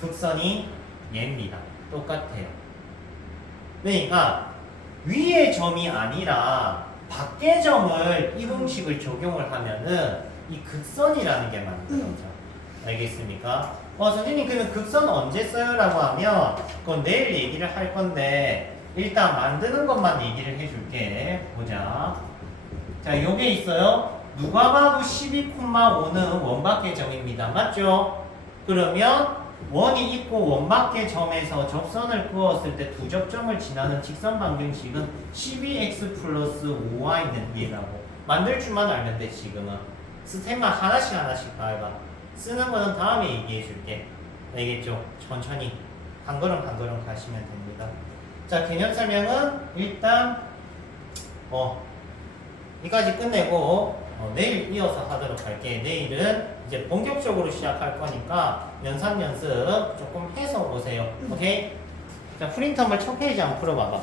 극선이 얘입니다. 똑같아요. 그러니까 위의 점이 아니라 밖의 점을 이 공식을 적용을 하면은 이 극선이라는 게 만들어져. 알겠습니까? 선생님 그러면 극선 언제 써요? 라고 하면 그건 내일 얘기를 할 건데 일단 만드는 것만 얘기를 해줄게. 보자. 자, 요게 있어요. 누가 봐도 12,5는 원밖의 점입니다. 맞죠? 그러면 원이 있고 원밖의 점에서 접선을 그었을 때 두 접점을 지나는 직선 방정식은 12x 플러스 5y는 2라고. 만들 줄만 알면 돼. 지금은 스텝만 하나씩 밟아. 쓰는 거는 다음에 얘기해 줄게. 알겠죠? 천천히 한 걸음 가시면 됩니다. 자, 개념 설명은 일단 여기까지 끝내고 내일 이어서 하도록 할게. 내일은 이제 본격적으로 시작할 거니까 연산 연습 조금 해서 오세요. 오케이? 자, 프린터 한번 첫 페이지 한번 풀어봐봐.